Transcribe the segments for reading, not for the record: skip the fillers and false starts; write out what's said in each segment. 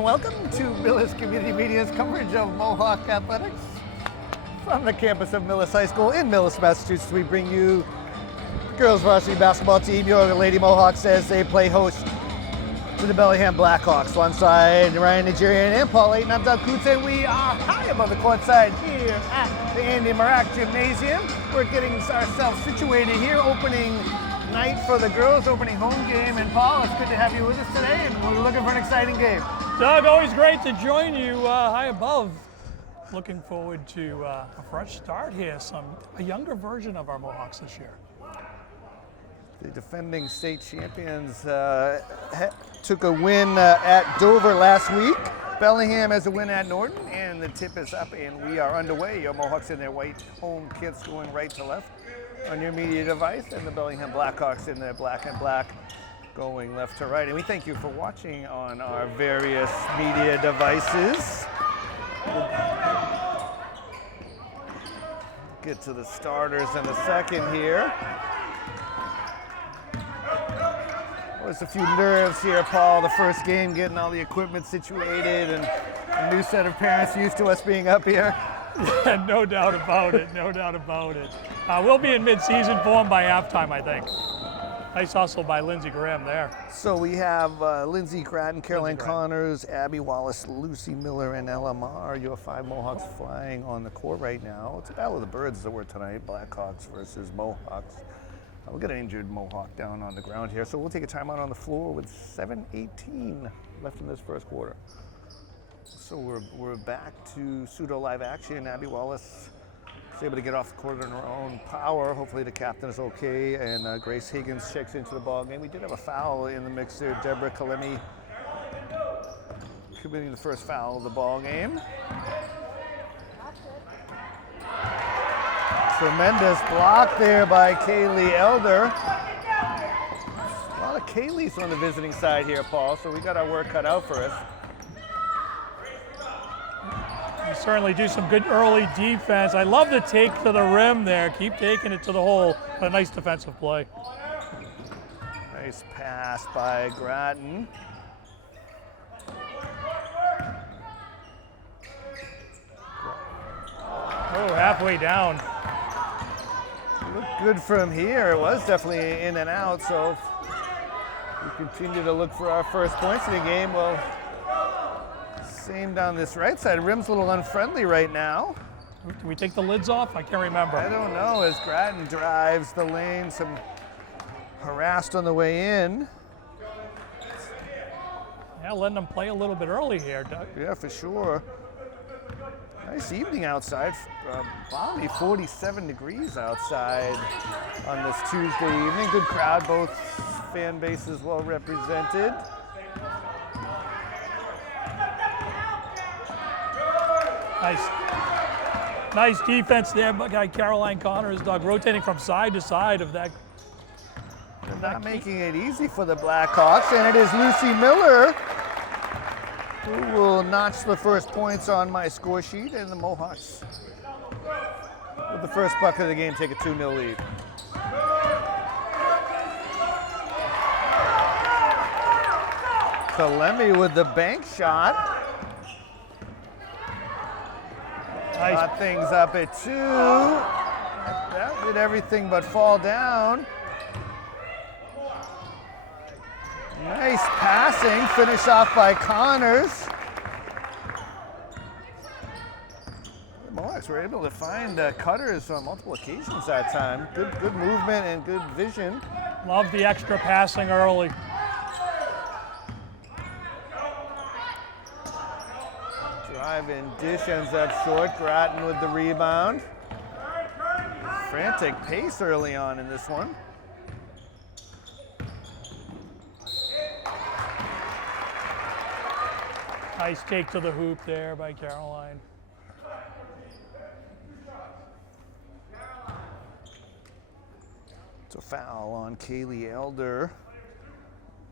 and welcome to Millis Community Media's coverage of Mohawk Athletics. From the campus of Millis High School in Millis, Massachusetts, we bring you the girls varsity basketball team, your Lady Mohawks, as they play host to the Bellingham Blackhawks. Alongside Ryan Nigerian and Paul Ayton, I'm Doug Coots, and we are high above the courtside here at the Andy Marak Gymnasium. We're getting ourselves situated here, opening night for the girls, opening home game. And Paul, it's good to have you with us today, and we're looking for an exciting game. Doug, always great to join you high above. Looking forward to a fresh start here, a younger version of our Mohawks this year. The defending state champions took a win at Dover last week. Bellingham has a win at Norton, and the tip is up, and we are underway. Your Mohawks in their white home kits going right to left on your media device, and the Bellingham Blackhawks in their black and black going left to right. And we thank you for watching on our various media devices. Get to the starters in a second here. There's a few nerves here, Paul. The first game, getting all the equipment situated, and a new set of parents used to us being up here. Yeah, no doubt about it, no doubt about it. We'll be in mid-season form by halftime, I think. Nice hustle by Lindsey Graham there. So we have Lindsey Gratton, Caroline Connors, Abby Wallace, Lucy Miller, and Ella Marr. Your five Mohawks flying on the court right now. It's a battle of the birds that were tonight, Blackhawks versus Mohawks. We'll get an injured Mohawk down on the ground here, so we'll take a timeout on the floor with 7:18 left in this first quarter. So we're back to pseudo live action. Abby Wallace is able to get off the court on her own power. Hopefully the captain is okay, and Grace Higgins checks into the ball game. We did have a foul in the mix there. Deborah Kalemi committing the first foul of the ball game. Tremendous block there by Kaylee Elder. A lot of Kayleys on the visiting side here, Paul, so we got our work cut out for us. You certainly do some good early defense. I love the take to the rim there. Keep taking it to the hole. But a nice defensive play. Nice pass by Gratton. Oh, halfway down. Looked good from here. It was definitely in and out, so we continue to look for our first points in the game. Well, same down this right side. Rim's a little unfriendly right now. Do we take the lids off? I can't remember. I don't know, as Gratton drives the lane, some harassed on the way in. Yeah, letting them play a little bit early here, Doug. Yeah, for sure. Nice evening outside. Balmy 47 degrees outside on this Tuesday evening. Good crowd, both fan bases well represented. Nice defense there by Caroline Connors, Doug, rotating from side to side of that. They're not making it easy for the Blackhawks, and it is Lucy Miller who will notch the first points on my score sheet, and the Mohawks, with the first bucket of the game, take a 2-0 lead. Kalemi with the bank shot. Got things up at 2. That did everything but fall down. Nice passing, finish off by Connors. The Mohawks were able to find cutters on multiple occasions that time. Good movement and good vision. Love the extra passing early. Drive and dish ends up short. Gratton with the rebound. Frantic pace early on in this one. Nice take to the hoop there by Caroline. It's a foul on Kaylee Elder.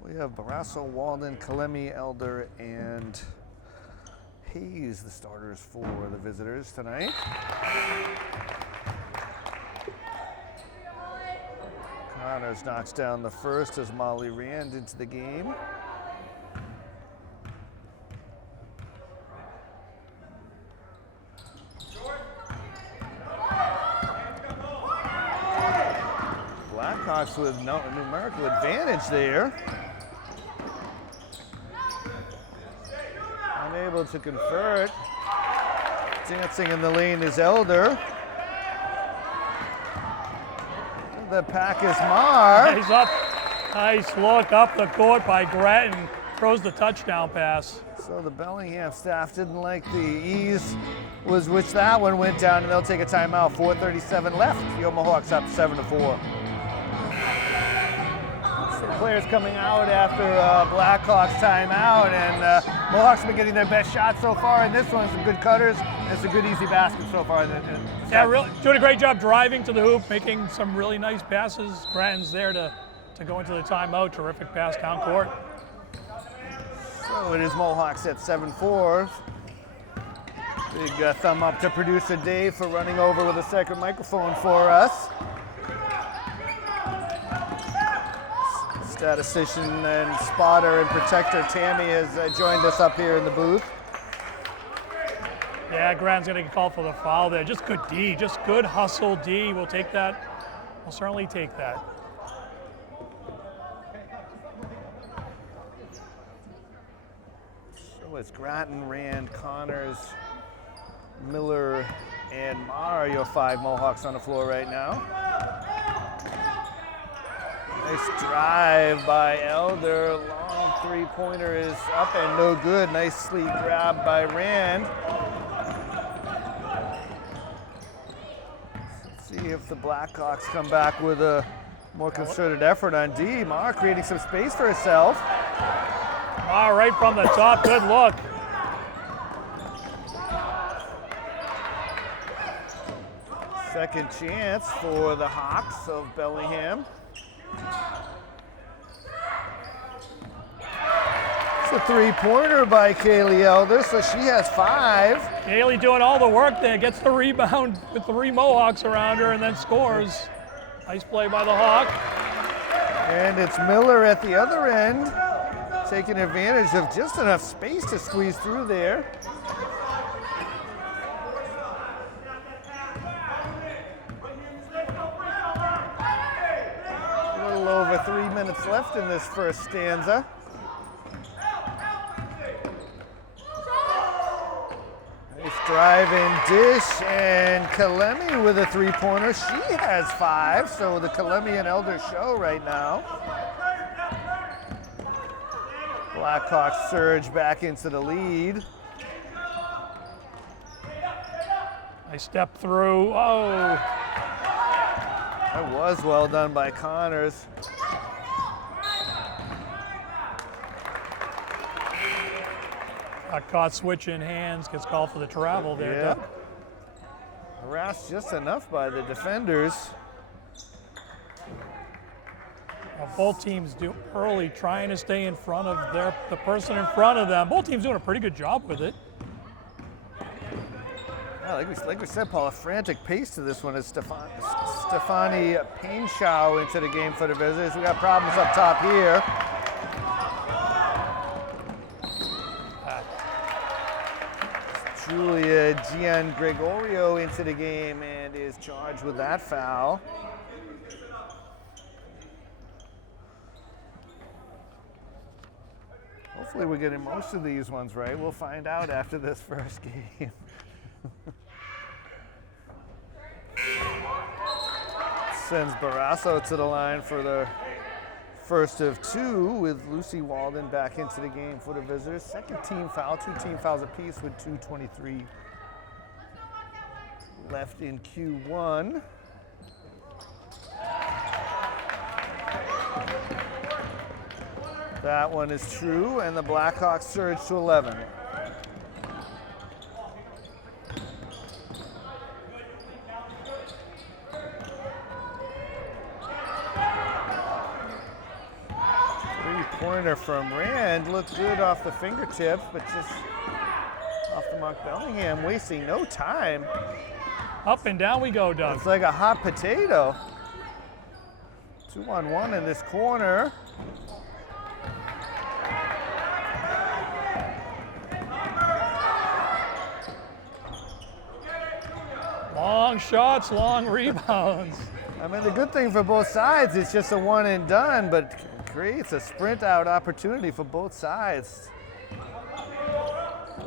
We have Barrasso, Walden, Kalemi, Elder, and Hayes, the starters for the visitors tonight. Connors knocks down the first as Molly Rand into the game. Mohawks with no numerical advantage there. Unable to convert. Dancing in the lane is Elder. The pack is Marr. He's up. Nice look up the court by Grattan. Throws the touchdown pass. So the Bellingham staff didn't like the ease with which that one went down, and they'll take a timeout. 4:37 left. Your Mohawks up 7-4. So players coming out after Blackhawks timeout, and Mohawks have been getting their best shot so far in this one. Some good cutters and some good easy baskets so far. Yeah, really doing a great job driving to the hoop, making some really nice passes. Grattan's there to go into the timeout. Terrific pass down court. So it is Mohawks at 7-4. Big thumb up to producer Dave for running over with a second microphone for us. Statistician and spotter and protector Tammy has joined us up here in the booth. Yeah, Grattan's going to get called for the foul there. Just good D, just good hustle D. We'll take that. We'll certainly take that. So it's Grattan, Rand, Connors, Miller, and Marr, your 5 Mohawks on the floor right now. Nice drive by Elder. Long three-pointer is up and no good. Nicely grabbed by Rand. Let's see if the Blackhawks come back with a more concerted effort on D. Marr creating some space for herself. Marr right from the top. Good look. Second chance for the Hawks of Bellingham. It's a three-pointer by Kaylee Elder, so she has 5. Kaylee doing all the work there, gets the rebound with 3 Mohawks around her and then scores. Nice play by the Hawk. And it's Miller at the other end, taking advantage of just enough space to squeeze through there. A little over 3 minutes left in this first stanza. Nice drive and dish, and Kalemi with a three-pointer. She has 5, so the Kalemi and Elder show right now. Blackhawks surge back into the lead. Nice step through. Oh. That was well done by Connors. Got caught switching hands, gets called for the travel there, Yeah. Doug. Harassed just enough by the defenders. Well, both teams do early, trying to stay in front of the person in front of them. Both teams doing a pretty good job with it. Yeah, like we said, Paul, a frantic pace to this one as Stefani Painshaw into the game for the visitors. We got problems up top here. Julia Gian Gregorio into the game and is charged with that foul. Hopefully we're getting most of these ones right. We'll find out after this first game. Sends Barrasso to the line for the first of 2, with Lucy Walden back into the game for the visitors. Second team foul, 2 team fouls apiece with 2:23 left in Q1. That one is true, and the Blackhawks surge to 11. Three-pointer from Rand looked good off the fingertips, but just off the mark. Bellingham wasting no time. Up and down we go, Doug. It's like a hot potato. 2-on-1 in this corner. Long shots, long rebounds. I mean, the good thing for both sides, it's just a one and done, but creates a sprint out opportunity for both sides.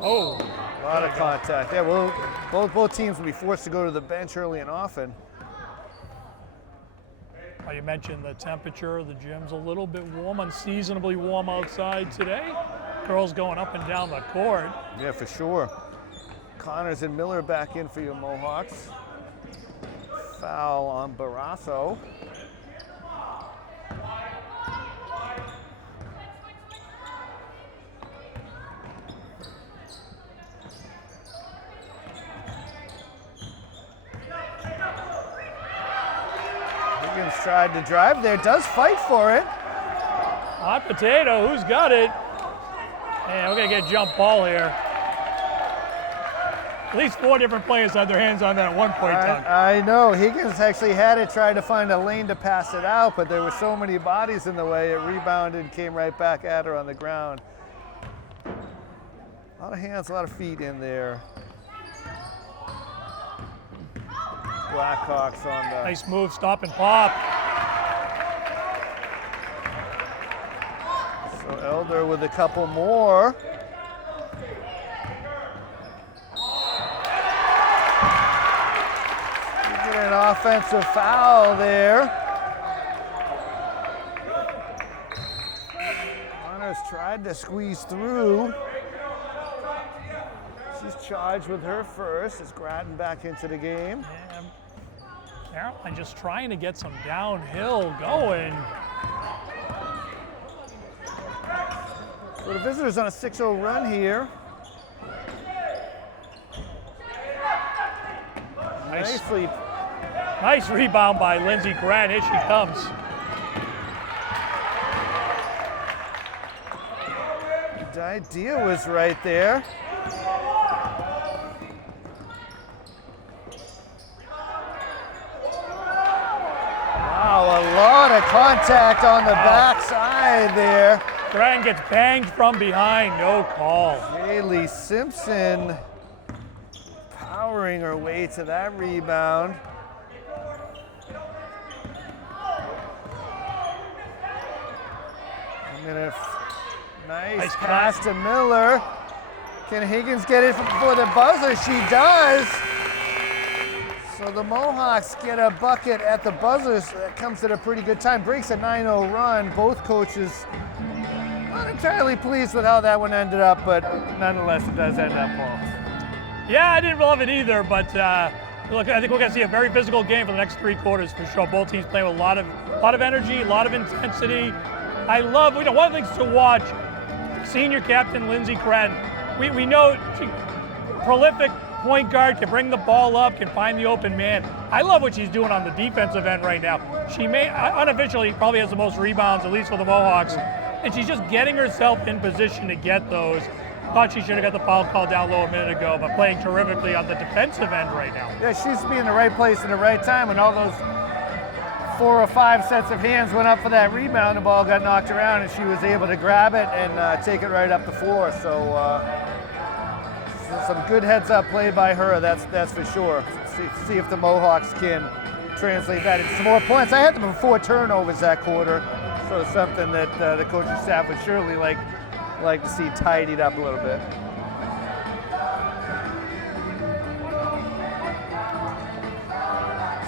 Oh, A lot of contact. Yeah, well, both teams will be forced to go to the bench early and often. well, you mentioned the temperature. The gym's a little bit warm, unseasonably warm outside today. Girls going up and down the court. Yeah, for sure. Connors and Miller back in for your Mohawks. Foul on Barrasso. Higgins tried to drive there, does fight for it. Hot potato, who's got it? And we're gonna get jump ball here. At least 4 different players had their hands on that at one point in time. I know. Higgins actually had it, tried to find a lane to pass it out, but there were so many bodies in the way, it rebounded and came right back at her on the ground. A lot of hands, a lot of feet in there. Blackhawks on the... Nice move, stop and pop. So Elder with a couple more. An offensive foul there. Connors tried to squeeze through. She's charged with her first. Is Grattan back into the game? And Caroline just trying to get some downhill going. So the visitors on a 6-0 run here. Nicely. Nice rebound by Lindsey Grant. Here she comes. The idea was right there. Wow, a lot of contact on the backside there. Grant gets banged from behind, no call. Kaylee Simpson powering her way to that rebound. Nice pass to Miller. Can Higgins get it for the buzzer? She does. So the Mohawks get a bucket at the buzzer. So that comes at a pretty good time. Breaks a 9-0 run. Both coaches not entirely pleased with how that one ended up, but nonetheless it does end up, Paul. Yeah, I didn't love it either, but look, I think we're going to see a very physical game for the next 3 quarters for sure. Both teams playing with a lot of energy, a lot of intensity. I love, one of the things to watch, senior captain Lindsey Cradden. We know she, prolific point guard, can bring the ball up, can find the open man. I love what she's doing on the defensive end right now. She may, unofficially, probably has the most rebounds, at least for the Mohawks, and she's just getting herself in position to get those. Thought she should have got the foul call down low a minute ago, but playing terrifically on the defensive end right now. Yeah, she's being in the right place at the right time, and all those 4 or 5 sets of hands went up for that rebound. The ball got knocked around, and she was able to grab it and take it right up the floor. So some good heads-up play by her. That's for sure. See if the Mohawks can translate that into some more points. I had them 4 turnovers that quarter, so it's something that the coaching staff would surely like to see tidied up a little bit.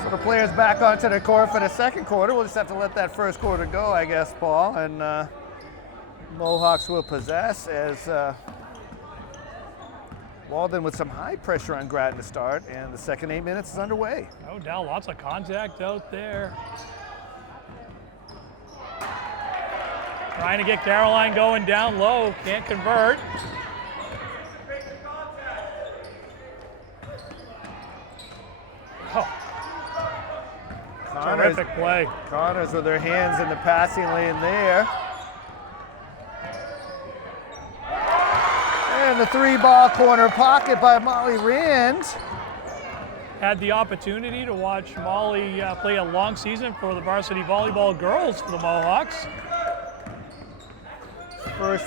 So the players back onto the court for the second quarter. We'll just have to let that first quarter go, I guess, Paul. And Mohawks will possess as Walden with some high pressure on Grattan to start, and the second 8 minutes is underway. No doubt, lots of contact out there. Trying to get Caroline going down low, can't convert. Oh. Terrific play. Connors with her hands in the passing lane there. And the 3-ball corner pocket by Molly Rand. Had the opportunity to watch Molly play a long season for the varsity volleyball girls for the Mohawks. First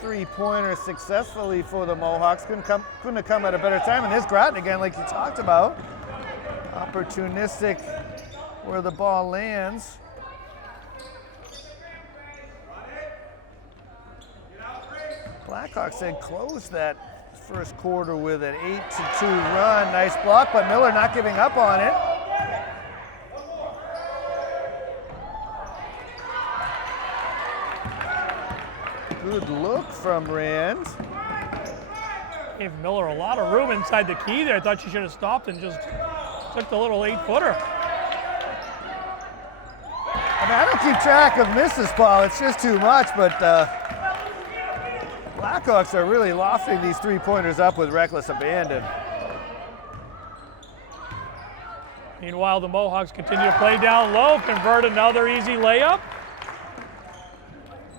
3-pointer successfully for the Mohawks. Couldn't have come at a better time. And there's Grattan again, like you talked about. Opportunistic where the ball lands. Blackhawks had closed that first quarter with an 8-2 run. Nice block, but Miller not giving up on it. Good look from Rand. Gave Miller a lot of room inside the key there. I thought she should have stopped and just took the little 8-footer. I mean, I don't keep track of misses, Paul. It's just too much, but Blackhawks are really lofting these three-pointers up with reckless abandon. Meanwhile, the Mohawks continue to play down low, convert another easy layup.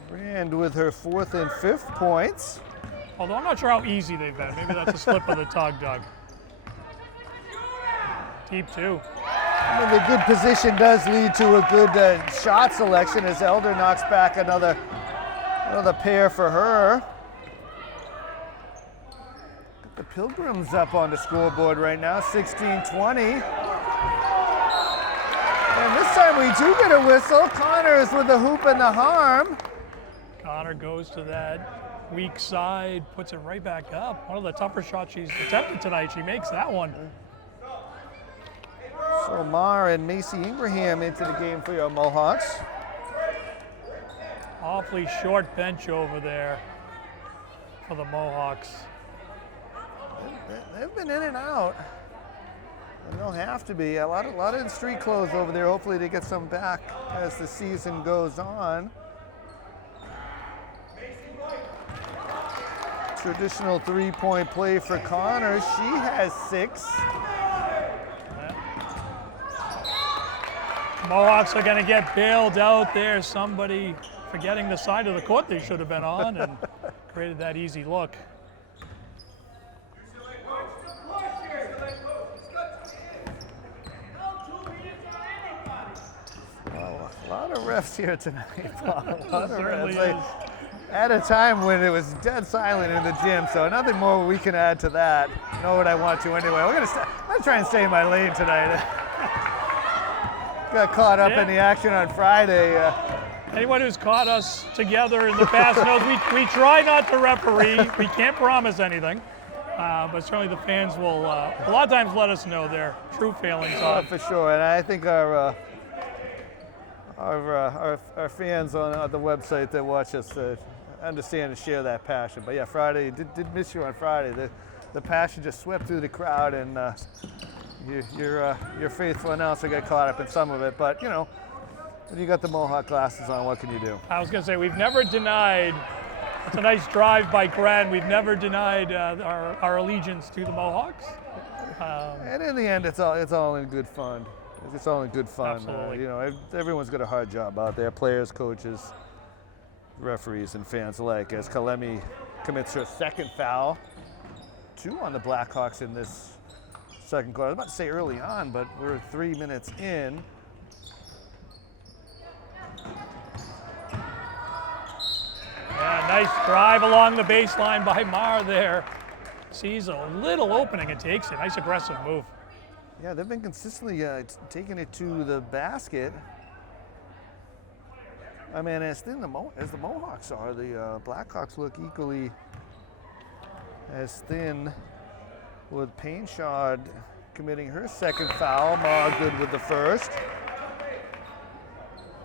Rand with her 4th and 5th points. Although I'm not sure how easy they've been. Maybe that's a slip of the tongue, Doug. Deep 2. I mean, the good position does lead to a good shot selection as Elder knocks back another pair for her. Got the Pilgrims up on the scoreboard right now, 16-20. And this time we do get a whistle. Connors with the hoop and the harm. Connor goes to that weak side, puts it right back up. One of the tougher shots she's attempted tonight. She makes that one. So Mar and Macy Ingraham into the game for your Mohawks. Awfully short bench over there for the Mohawks. They've been in and out. And they'll have to be. A lot of street clothes over there. Hopefully they get some back as the season goes on. Traditional three-point play for Connor. She has 6. Mohawks are going to get bailed out there. Somebody forgetting the side of the court they should have been on and created that easy look. Oh, a lot of refs here tonight, Paul. A lot of Certainly refs. is. At a time when it was dead silent in the gym, so nothing more we can add to that. Know what I want to anyway. I'm gonna try and stay in my lane tonight. Got caught up in the action on Friday. Anyone who's caught us together in the past knows we try not to referee. We can't promise anything, but certainly the fans will a lot of times let us know their true failings on. For sure, and I think our fans on the website that watch us understand and share that passion. But yeah, Friday did miss you on Friday. The passion just swept through the crowd, and your faithful announcer got caught up in some of it. But you know, when you got the Mohawk glasses on, what can you do? I was going to say we've never denied. It's a nice drive by Grant. We've never denied our allegiance to the Mohawks. And in the end, it's all in good fun. It's all in good fun. Absolutely. You know, everyone's got a hard job out there. Players, coaches, referees, and fans alike. As Kalemi commits her 2nd foul. 2 on the Blackhawks in this second quarter. I was about to say early on, but we're 3 minutes in. Yeah, nice drive along the baseline by Mar there. Sees a little opening and takes it. Nice aggressive move. Yeah, they've been consistently taking it to the basket. I mean, as the Mohawks are, the Blackhawks look equally as thin, with Painshard committing her 2nd foul. Mar good with the 1st.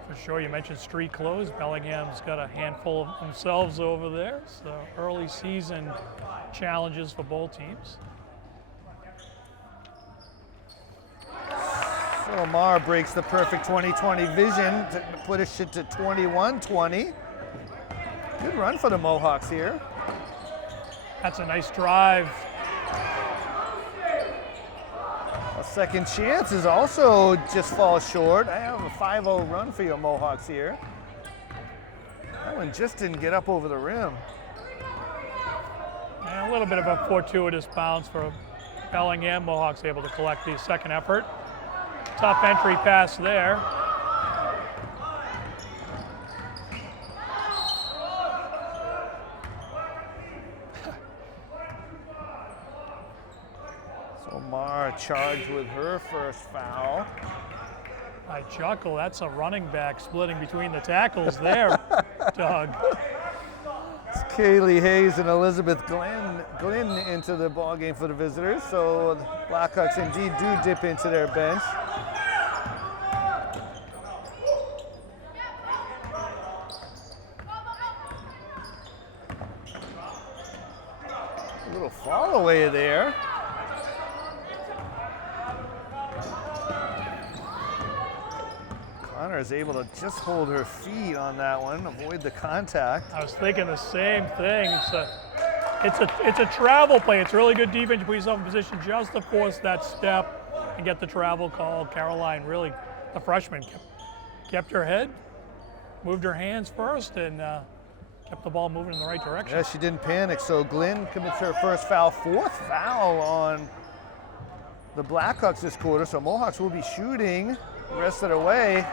For sure, you mentioned street clothes. Bellingham's got a handful of themselves over there. So early season challenges for both teams. So Mar breaks the perfect 20-20 vision to push it to 21-20. Good run for the Mohawks here. That's a nice drive. A second chance is also just falls short. I have a 5-0 run for your Mohawks here. That one just didn't get up over the rim. And a little bit of a fortuitous bounce for Bellingham. Mohawks able to collect the second effort. Tough entry pass there. So Mar charged with her 1st foul. I chuckle. That's a running back splitting between the tackles there, Doug. It's Kaylee Hayes and Elizabeth Glynn into the ball game for the visitors. So the Blackhawks indeed do dip into their bench. A little fall away there. Connor is able to just hold her feet on that one, avoid the contact. I was thinking the same thing. It's a travel play. It's really good defense. You put yourself in position just to force that step and get the travel call. Caroline really, the freshman, kept her head, moved her hands first, and kept the ball moving in the right direction. Yeah, she didn't panic. So Glynn commits her first foul, fourth foul on the Blackhawks this quarter. So Mohawks will be shooting the rest of the way.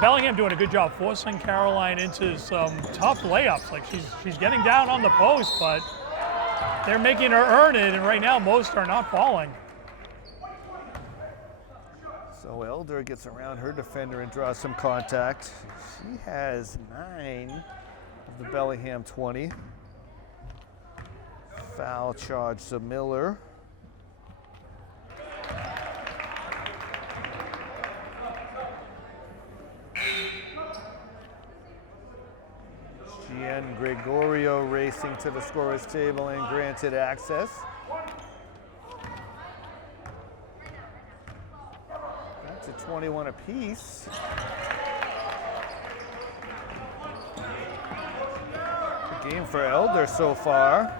Bellingham doing a good job forcing Caroline into some tough layups. Like she's getting down on the post, but they're making her earn it, and right now most are not falling. So Elder gets around her defender and draws some contact. She has 9 of the Bellingham 20. Foul charge to Miller. Gian Gregorio racing to the scorer's table and granted access. That's a 21 apiece. Good game for Elder so far.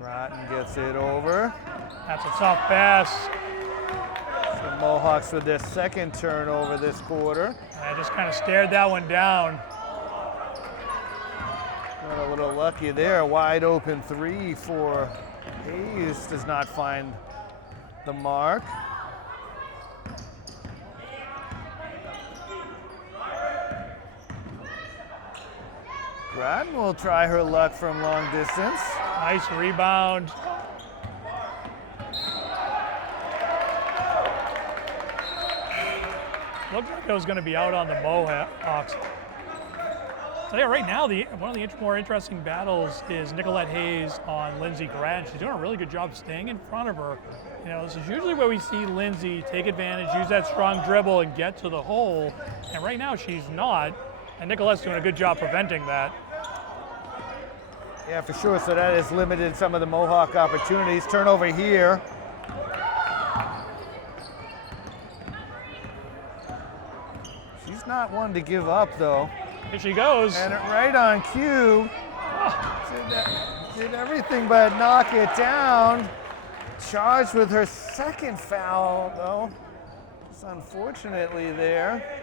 Groton gets it over. That's a tough pass. The Mohawks with their second turnover this quarter. I just kind of stared that one down. Got a little lucky there. Wide open 3 for Hayes. Does not find the mark. Groton will try her luck from long distance. Nice rebound. Looked like it was going to be out on the Mohawks. So yeah, right now, one of the more interesting battles is Nicolette Hayes on Lindsey Grant. She's doing a really good job staying in front of her. You know, this is usually where we see Lindsey take advantage, use that strong dribble, and get to the hole. And right now, she's not. And Nicolette's doing a good job preventing that. Yeah, for sure. So that has limited some of the Mohawk opportunities. Turnover here. She's not one to give up, though. Here she goes. And right on cue. Did everything but knock it down. Charged with her second foul, though. Just unfortunately there.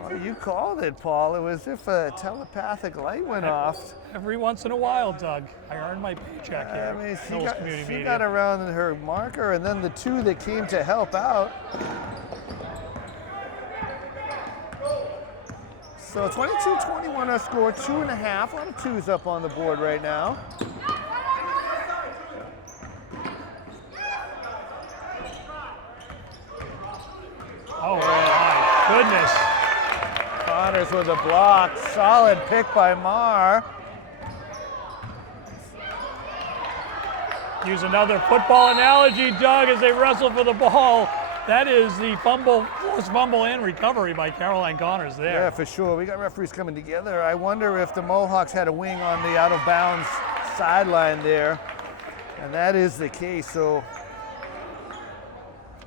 Well, you called it, Paul. It was as if a telepathic light went off. Every once in a while, Doug. I earned my paycheck here. I mean, Community she Media. got around her marker, and then the 2 that came to help out. So 22-21 our score, 2.5. A lot of 2s up on the board right now. Oh, my goodness. Connors with a block. Solid pick by Marr. Use another football analogy, Doug, as they wrestle for the ball. That is the forced fumble and recovery by Caroline Connors there. Yeah, for sure. We got referees coming together. I wonder if the Mohawks had a wing on the out-of-bounds sideline there. And that is the case. So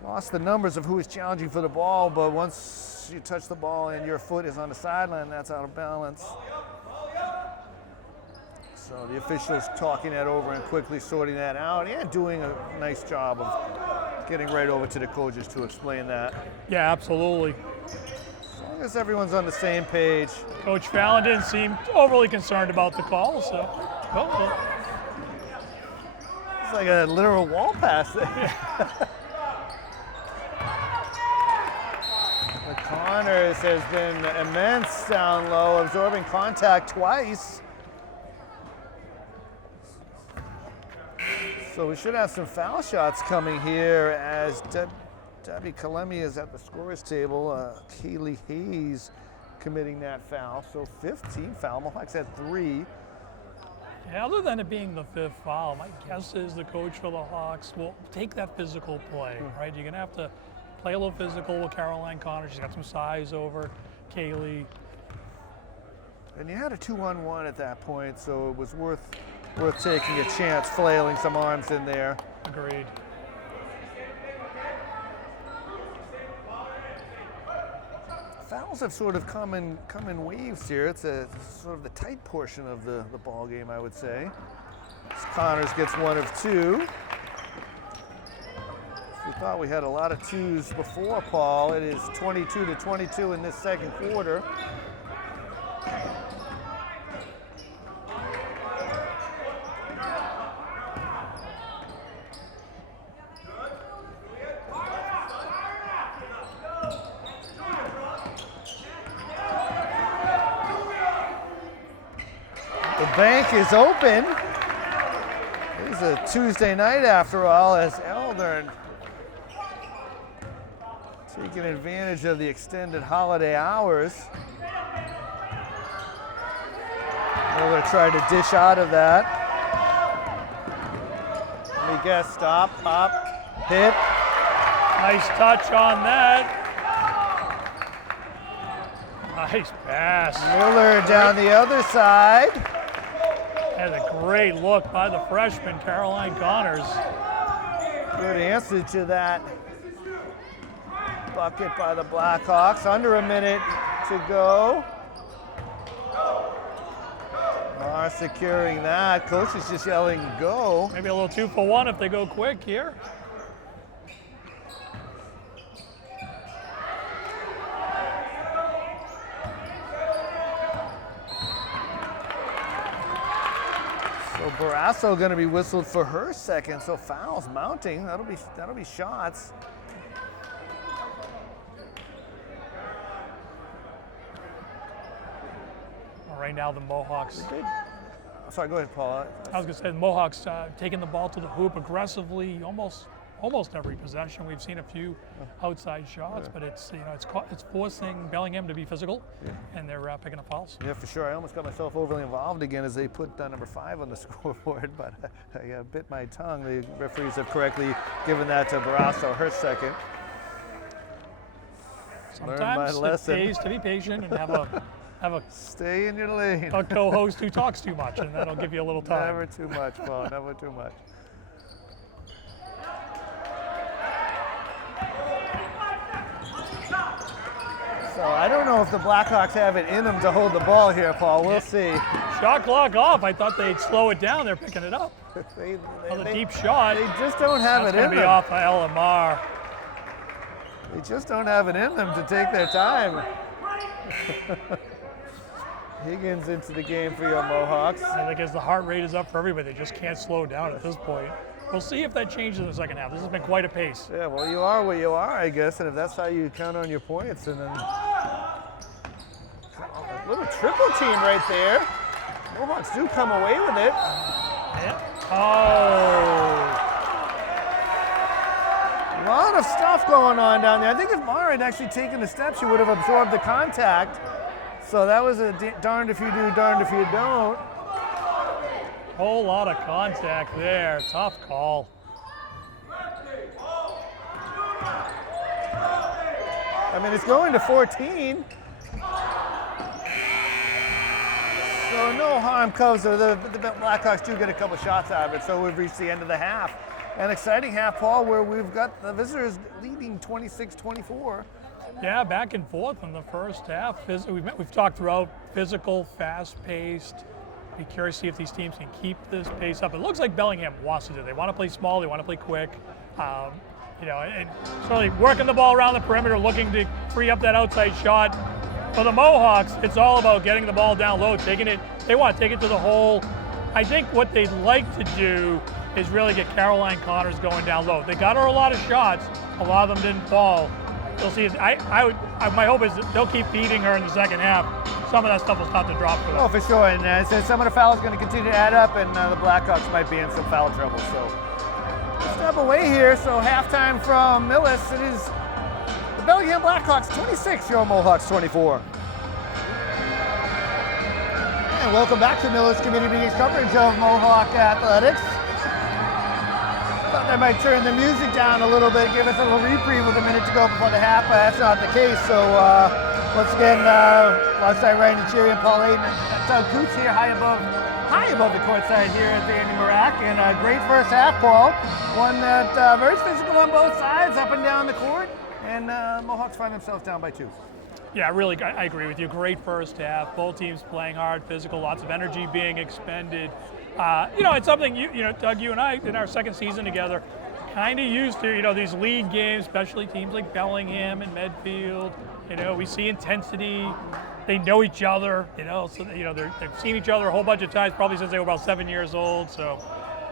lost the numbers of who is challenging for the ball, but once you touch the ball and your foot is on the sideline, that's out of balance. So the officials talking that over and quickly sorting that out and doing a nice job of getting right over to the coaches to explain that. Yeah, absolutely. As long as everyone's on the same page. Coach Fallon didn't seem overly concerned about the call, so. It's like a literal wall pass there. Connors has been immense down low, absorbing contact twice. So we should have some foul shots coming here as Debbie Kalemi is at the scorer's table. Kaylee Hayes committing that foul. So 15 foul. Mohawks had 3. Yeah, other than it being the 5th foul, my guess is the coach for the Hawks will take that physical play, right? You're going to have to play a little physical with Caroline Connor. She's got some size over Kaylee. And you had a 2-on-1 at that point, so it was worth taking a chance, flailing some arms in there. Agreed. Fouls have sort of come in waves here. It's sort of the tight portion of the ball game, I would say. Connors gets 1 of 2. We thought we had a lot of 2s before, Paul. It is 22-22 in this second quarter. The bank is open. It is a Tuesday night after all, as Eldern taking advantage of the extended holiday hours. Miller tried to dish out of that. Let me guess, stop, pop, hit. Nice touch on that. Nice pass. Miller down the other side. That's a great look by the freshman, Caroline Connors. Good answer to that bucket by the Blackhawks. Under a minute to go. Are securing that. Coach is just yelling, go. Maybe a little 2-for-1 if they go quick here. So Barrasso going to be whistled for her second. So fouls mounting. That'll be shots. Right now the Mohawks. Sorry, go ahead, Paul. I was going to say the Mohawks taking the ball to the hoop aggressively, almost every possession. We've seen a few outside shots, but it's it's forcing Bellingham to be physical, and they're picking up fouls. Yeah, for sure. I almost got myself overly involved again as they put number 5 on the scoreboard, but I bit my tongue. The referees have correctly given that to Barrasso, her second. Sometimes it pays to be patient and have a stay in your lane. A co-host who talks too much, and that'll give you a little time. Never too much, Paul. Never too much. So I don't know if the Blackhawks have it in them to hold the ball here, Paul. We'll see. Shot clock off. I thought they'd slow it down. They're picking it up. Another deep shot. They just don't have it in them. That's going to be off by LMR. They just don't have it in them to take their time. Higgins into the game for your Mohawks. I think as the heart rate is up for everybody, they just can't slow down at this point. We'll see if that changes in the second half. This has been quite a pace. Yeah, well, you are where you are, I guess, and if that's how you count on your points, and then a little triple team right there. Mohawks do come away with it. Yeah. Oh. A lot of stuff going on down there. I think if Mara had actually taken the steps, she would have absorbed the contact. So that was a darned if you do, darned if you don't. Whole lot of contact there. Tough call. I mean, it's going to 14. So no harm comes. The Blackhawks do get a couple shots out of it. So we've reached the end of the half. An exciting half, Paul, where we've got the visitors leading 26-24. Yeah, back and forth in the first half. We've talked throughout physical, fast-paced. Be curious to see if these teams can keep this pace up. It looks like Bellingham wants to do. They want to play small. They want to play quick. And certainly working the ball around the perimeter, looking to free up that outside shot. For the Mohawks, it's all about getting the ball down low, taking it. They want to take it to the hole. I think what they'd like to do is really get Caroline Connors going down low. They got her a lot of shots. A lot of them didn't fall. You'll see. My hope is that they'll keep beating her in the second half. Some of that stuff will start to drop for them. Oh, for sure. And so some of the fouls are going to continue to add up, and the Blackhawks might be in some foul trouble. So step away here, so halftime from Millis. It is the Bellingham Blackhawks 26, your Mohawks 24. And welcome back to Millis Community Meetings coverage of Mohawk Athletics. Thought I might turn the music down a little bit, give us a little reprieve with a minute to go before the half, but that's not the case. So once again, alongside Ryan Cherry and Paul Hayden, Doug Coots here, high above the court side here at the Andy Marac, and a great first half, Paul. One that very physical on both sides, up and down the court, and Mohawks find themselves down by 2. Yeah, really, I agree with you. Great first half. Both teams playing hard, physical, lots of energy being expended. It's something, Doug, you and I, in our second season together, kind of used to, these league games, especially teams like Bellingham and Medfield. We see intensity. They know each other, so, they've seen each other a whole bunch of times, probably since they were about 7 years old. So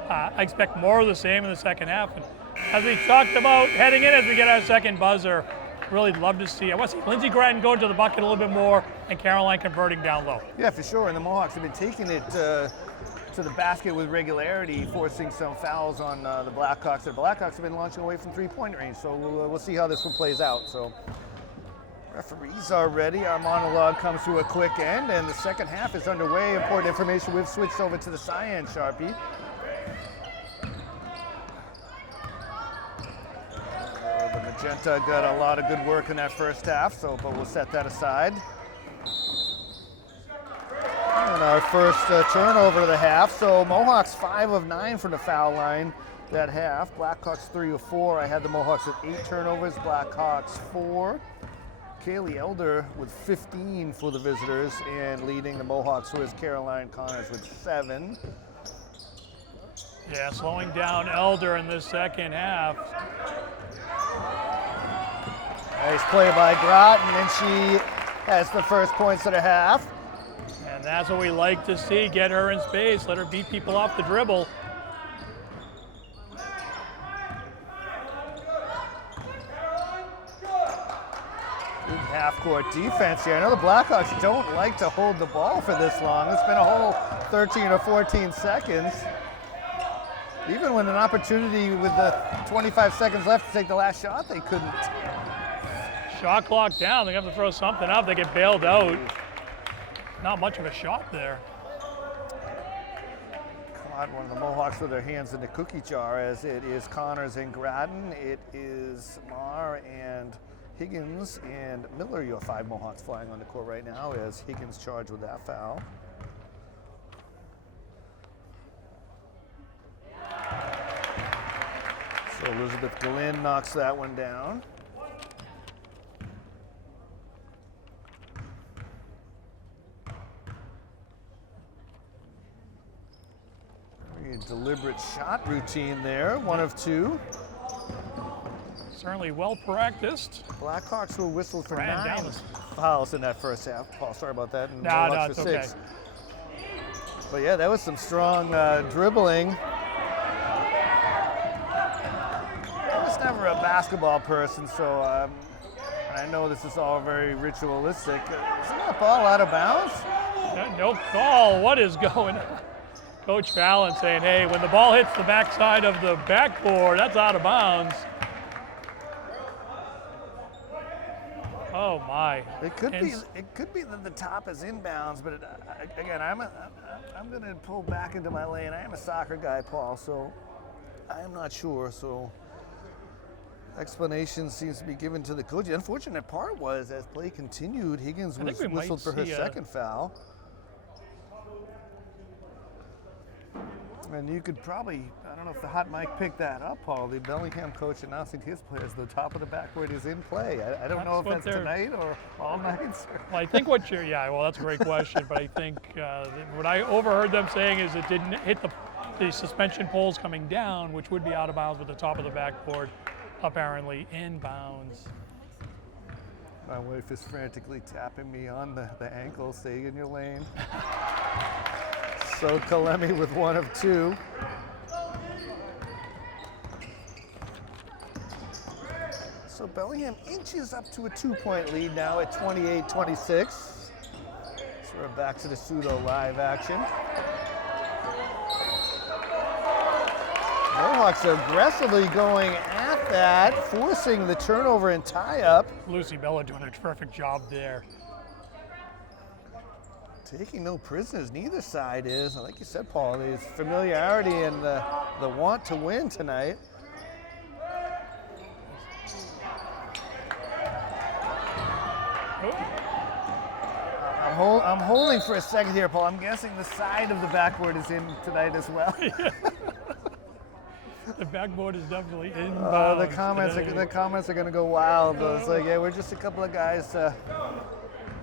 I expect more of the same in the second half. And as we talked about heading in, as we get our second buzzer, really love to see, I want to see Lindsey Grattan going to the bucket a little bit more and Caroline converting down low. Yeah, for sure. And the Mohawks have been taking it to the basket with regularity, forcing some fouls on the Blackhawks. The Blackhawks have been launching away from three-point range, so we'll see how this one plays out. So referees are ready. Our monologue comes to a quick end, and the second half is underway. Important information, we've switched over to the cyan Sharpie. The magenta got a lot of good work in that first half, but we'll set that aside. And our first turnover of the half. So Mohawks 5 of 9 from the foul line that half. Blackhawks 3 of 4. I had the Mohawks with 8 turnovers. Blackhawks 4. Kaylee Elder with 15 for the visitors, and leading the Mohawks was Caroline Connors with 7. Yeah, slowing down Elder in the second half. Nice play by Groton, and she has the first points of the half. And that's what we like to see. Get her in space. Let her beat people off the dribble. Good half-court defense here. I know the Blackhawks don't like to hold the ball for this long. It's been a whole 13 or 14 seconds. Even when an opportunity with the 25 seconds left to take the last shot, they couldn't. Shot clock down. They have to throw something up. They get bailed out. Not much of a shot there. Caught one of the Mohawks with their hands in the cookie jar, as it is Connors and Grattan. It is Marr and Higgins and Miller, your 5 Mohawks flying on the court right now, as Higgins charged with that foul. So Elizabeth Glynn knocks that one down. Very deliberate shot routine there, 1 of 2. Certainly well practiced. Blackhawks will whistle for Ran 9 down. fouls in that first half. Paul, sorry about that. And No, Mohawks it's for okay. 6. But yeah, that was some strong dribbling. I was never a basketball person, so I know this is all very ritualistic. Isn't that ball out of bounds? No call. What is going on? Coach Fallon saying, hey, when the ball hits the backside of the backboard, that's out of bounds. Oh my! It could be that the top is inbounds, but again, I'm going to pull back into my lane. I am a soccer guy, Paul, so I am not sure. So explanation seems to be given to the coach. The unfortunate part was, as play continued, Higgins was whistled for her second foul. And you could probably, I don't know if the hot mic picked that up, Paul, the Bellingham coach announcing his players, the top of the backboard is in play. I don't know if that's tonight or all night. Well, I think what that's a great question, but I think what I overheard them saying is it didn't hit the suspension poles coming down, which would be out of bounds with the top of the backboard apparently in bounds. My wife is frantically tapping me on the ankle, stay in your lane. So Kalemi with 1 of 2. So Bellingham inches up to a 2-point lead now at 28-26. So we're back to the pseudo live action. Mohawks aggressively going at that, forcing the turnover and tie-up. Lucy Miller doing a terrific job there. Taking no prisoners, neither side is. Like you said, Paul, there's familiarity and the want to win tonight. I'm holding for a second here, Paul. I'm guessing the side of the backboard is in tonight as well. The backboard is definitely in. The comments are going to go wild. It's like, yeah, we're just a couple of guys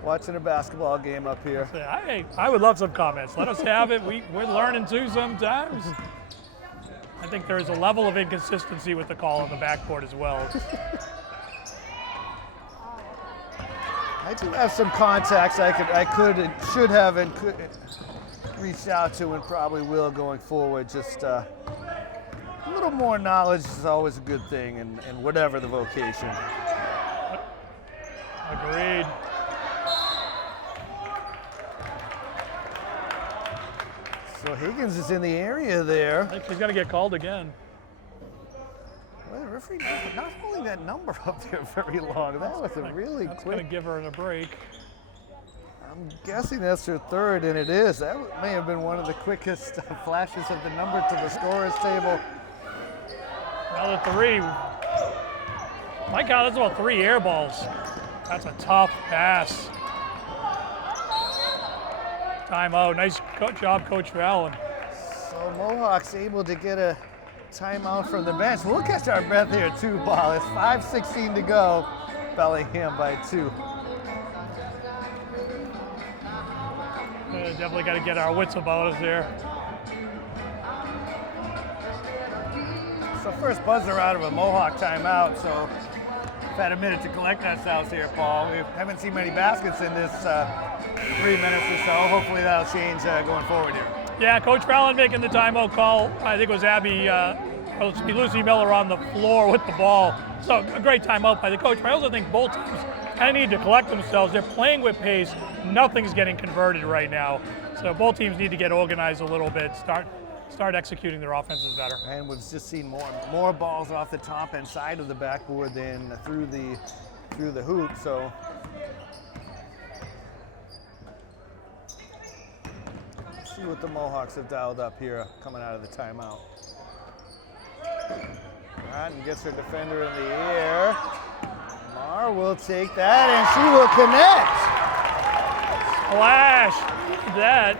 watching a basketball game up here. I would love some comments. Let us have it. We're learning too sometimes. I think there is a level of inconsistency with the call on the backboard as well. I do have some contacts I could and should have and could reach out to and probably will going forward. Just a little more knowledge is always a good thing in whatever the vocation. Agreed. So Higgins is in the area there. I think he's going to get called again. Well, the referee not holding that number up there very long. That was a really That's quick. going to give her a break. I'm guessing that's her third, and it is. That may have been one of the quickest flashes of the number to the scorer's table. Another three. My God, that's about 3 air balls. That's a tough pass. Timeout. Nice job, Coach Fallon. So Mohawks able to get a timeout from the bench. We'll catch our breath here too, Paul. It's 5:16 to go. Bellingham by 2. Definitely got to get our wits about us there. So first buzzer out of a Mohawk timeout. So we've had a minute to collect ourselves here, Paul. We haven't seen many baskets in this 3 minutes or so. Hopefully that'll change going forward here. Yeah, Coach Fallon making the timeout call. I think it was Lucy Miller on the floor with the ball. So a great timeout by the coach. But I also think both teams kind of need to collect themselves. They're playing with pace. Nothing's getting converted right now. So both teams need to get organized a little bit, start executing their offenses better. And we've just seen more balls off the top and side of the backboard than through the hoop. So let's see what the Mohawks have dialed up here coming out of the timeout. Rotten gets her defender in the air. Mar will take that and she will connect. Splash! Look at that.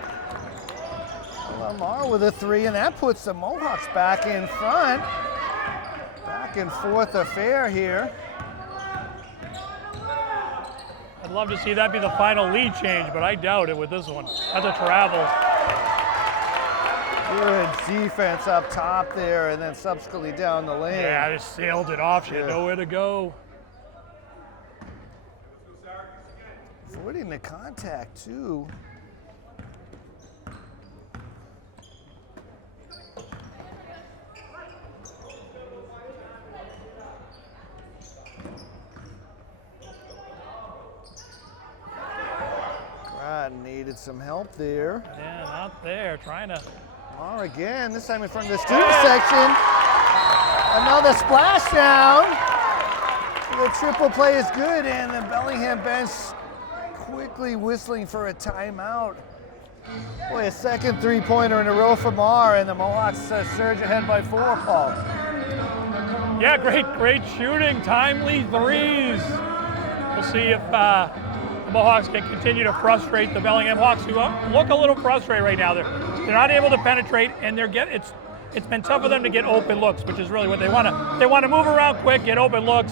Lamar with a 3, and that puts the Mohawks back in front. Back and forth affair here. I'd love to see that be the final lead change, but I doubt it with this one. That's a travel. Good defense up top there, and then subsequently down the lane. Yeah, I just sailed it off. She had nowhere to go. Avoiding the contact, too. Needed some help there. Yeah, not there. Trying to. Mar again, this time in front of the student section. Another splashdown. The triple play is good, and the Bellingham bench quickly whistling for a timeout. Boy, a second three-pointer in a row for Mar, and the Mohawks surge ahead by 4, Paul. Yeah, great shooting, timely threes. We'll see if the Mohawks can continue to frustrate the Bellingham Hawks, who look a little frustrated right now. They're not able to penetrate, and it's been tough for them to get open looks, which is really what they want to. They want to move around quick, get open looks,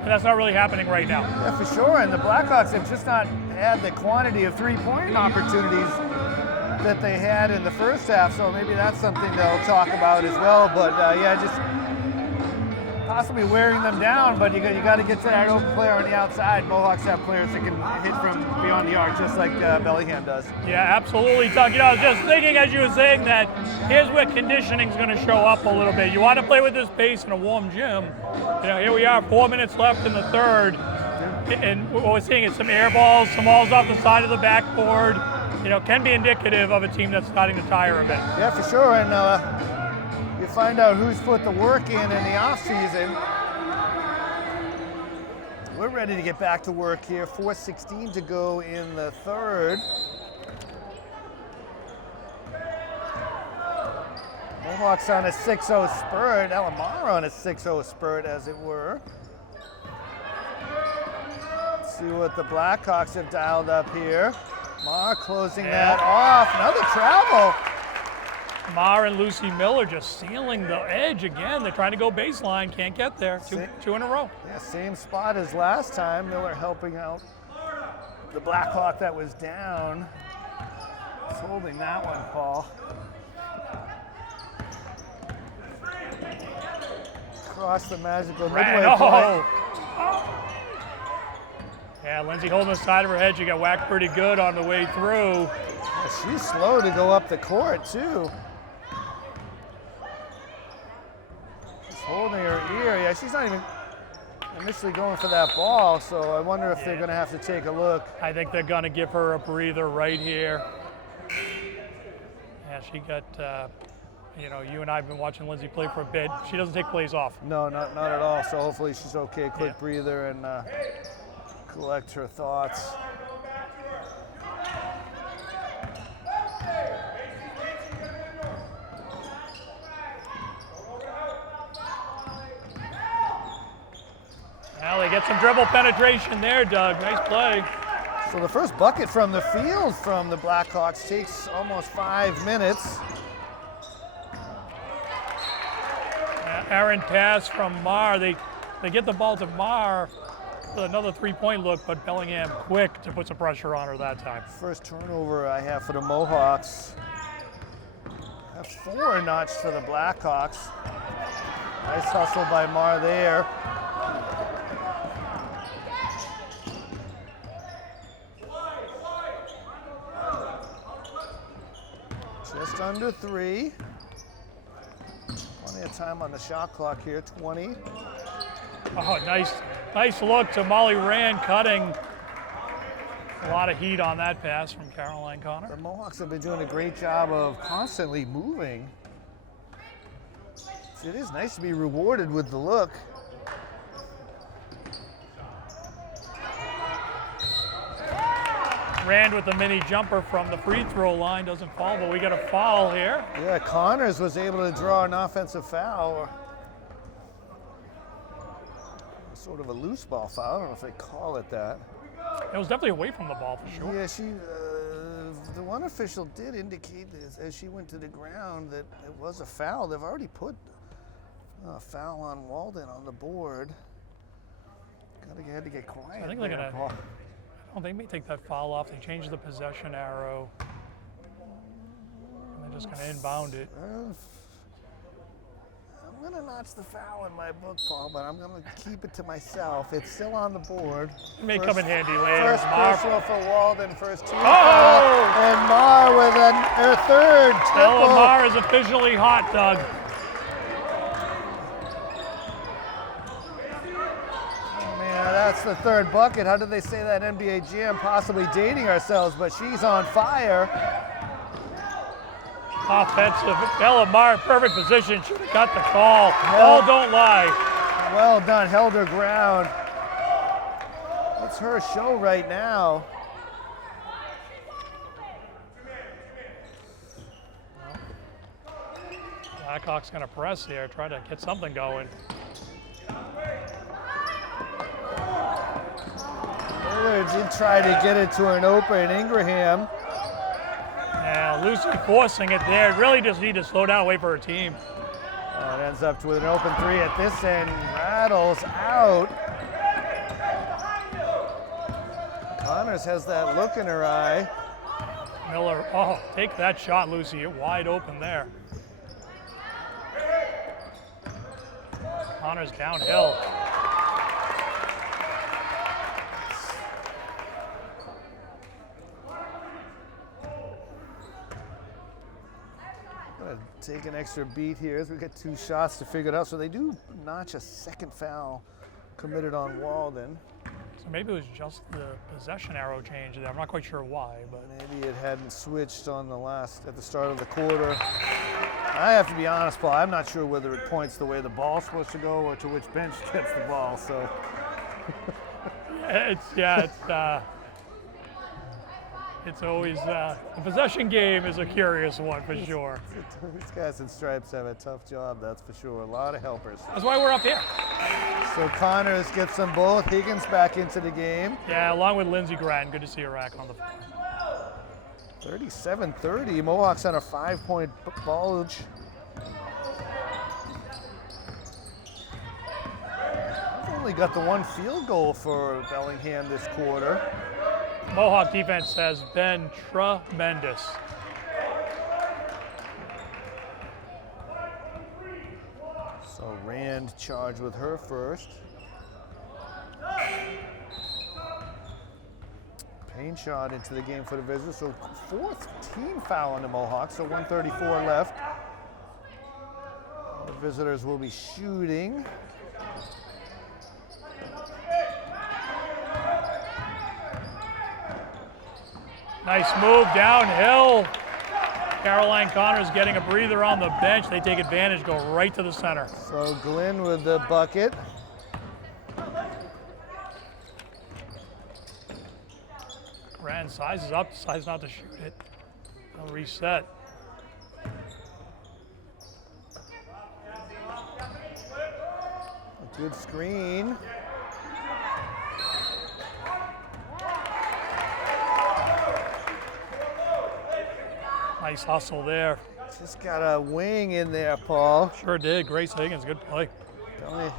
and that's not really happening right now. Yeah, for sure. And the Blackhawks have just not had the quantity of three-point opportunities that they had in the first half. So maybe that's something they'll talk about as well. But yeah, just possibly wearing them down, but you got to get to that open player on the outside. Mohawks have players that can hit from beyond the arc, just like Bellingham does. Yeah, absolutely, Tuck. I was just thinking as you were saying that, here's where conditioning's going to show up a little bit. You want to play with this pace in a warm gym. Here we are, 4 minutes left in the third, and what we're seeing is some air balls, some balls off the side of the backboard. Can be indicative of a team that's starting to tire a bit. Yeah, for sure. And You find out who's put the work in the off season. We're ready to get back to work here. 4:16 to go in the third. Mohawks on a 6-0 spurt. Elamar on a 6-0 spurt, as it were. Let's see what the Blackhawks have dialed up here. Mar closing that off. Another travel. Mar and Lucy Miller just sealing the edge again. They're trying to go baseline, can't get there. Two in a row. Yeah, same spot as last time. Miller helping out the Blackhawk that was down. He's holding that one, Paul. Across the magical midway point. Yeah, Lindsay holding the side of her head. She got whacked pretty good on the way through. Yeah, she's slow to go up the court, too. Holding her ear. Yeah, she's not even initially going for that ball, so I wonder if they're going to have to take a look. I think they're going to give her a breather right here. Yeah, she got, you know, you and I have been watching Lindsay play for a bit. She doesn't take plays off. No, not at all, so hopefully she's okay. Quick breather and collect her thoughts. Well, they get some dribble penetration there, Doug. Nice play. So the first bucket from the field from the Blackhawks takes almost 5 minutes. Aaron Tass from Mar. They get the ball to Mar with another three-point look, but Bellingham quick to put some pressure on her that time. First turnover I have for the Mohawks. Have 4 notched for the Blackhawks. Nice hustle by Mar there. Just under 3. Plenty of time on the shot clock here, 20. Oh, nice look to Molly Rand cutting. A lot of heat on that pass from Caroline Connor. The Mohawks have been doing a great job of constantly moving. It is nice to be rewarded with the look. Rand with the mini jumper from the free throw line, doesn't fall, but we got a foul here. Yeah, Connors was able to draw an offensive foul. Sort of a loose ball foul. I don't know if they call it that. It was definitely away from the ball for sure. Yeah, the one official did indicate as she went to the ground that it was a foul. They've already put a foul on Walden on the board. Had to get quiet. I think they're gonna. They may take that foul off. They changed the possession arrow. And they're just going to inbound it. I'm going to notch the foul in my book, Paul, but I'm going to keep it to myself. It's still on the board. It may come in handy later. First personal for Walden, first team. And Mar with her third triple. Mar is officially hot, Doug. That's the third bucket. How did they say that NBA Jam? Possibly dating ourselves, but she's on fire. Offensive. Bellamar, perfect position. Should have got the call. Ball don't lie. Well done. Held her ground. It's her show right now. Blackhawks going to press here, try to get something going. Miller did try to get it to an open Ingraham. Yeah, Lucy forcing it there. Really just need to slow down, wait for her team. It ends up with an open 3 at this end. Rattles out. Connors has that look in her eye. Miller, take that shot, Lucy. You're wide open there. Connors downhill. Take an extra beat here as we get 2 shots to figure it out. So they do notch a second foul committed on Walden. So maybe it was just the possession arrow change there. I'm not quite sure why, but maybe it hadn't switched on at the start of the quarter. I have to be honest, Paul, I'm not sure whether it points the way the ball's supposed to go or to which bench gets the ball, so. It's always, the possession game is a curious one for sure. These guys in stripes have a tough job, that's for sure. A lot of helpers. That's why we're up here. So Connors gets them both. Higgins back into the game. Yeah, along with Lindsey Grattan. Good to see her rack on the floor. 37-30. Mohawks on a 5-point bulge. They've only got the one field goal for Bellingham this quarter. Mohawk defense has been tremendous. So Rand charged with her first. Payne shot into the game for the visitors. So fourth team foul on the Mohawks, so 1:34 left. The visitors will be shooting. Nice move downhill. Caroline Connors getting a breather on the bench. They take advantage, go right to the center. So Glenn with the bucket. Grand sizes up, decides not to shoot it. They'll reset. A good screen. Nice hustle there. Just got a wing in there, Paul. Sure did. Grace Higgins, good play. Uh-oh.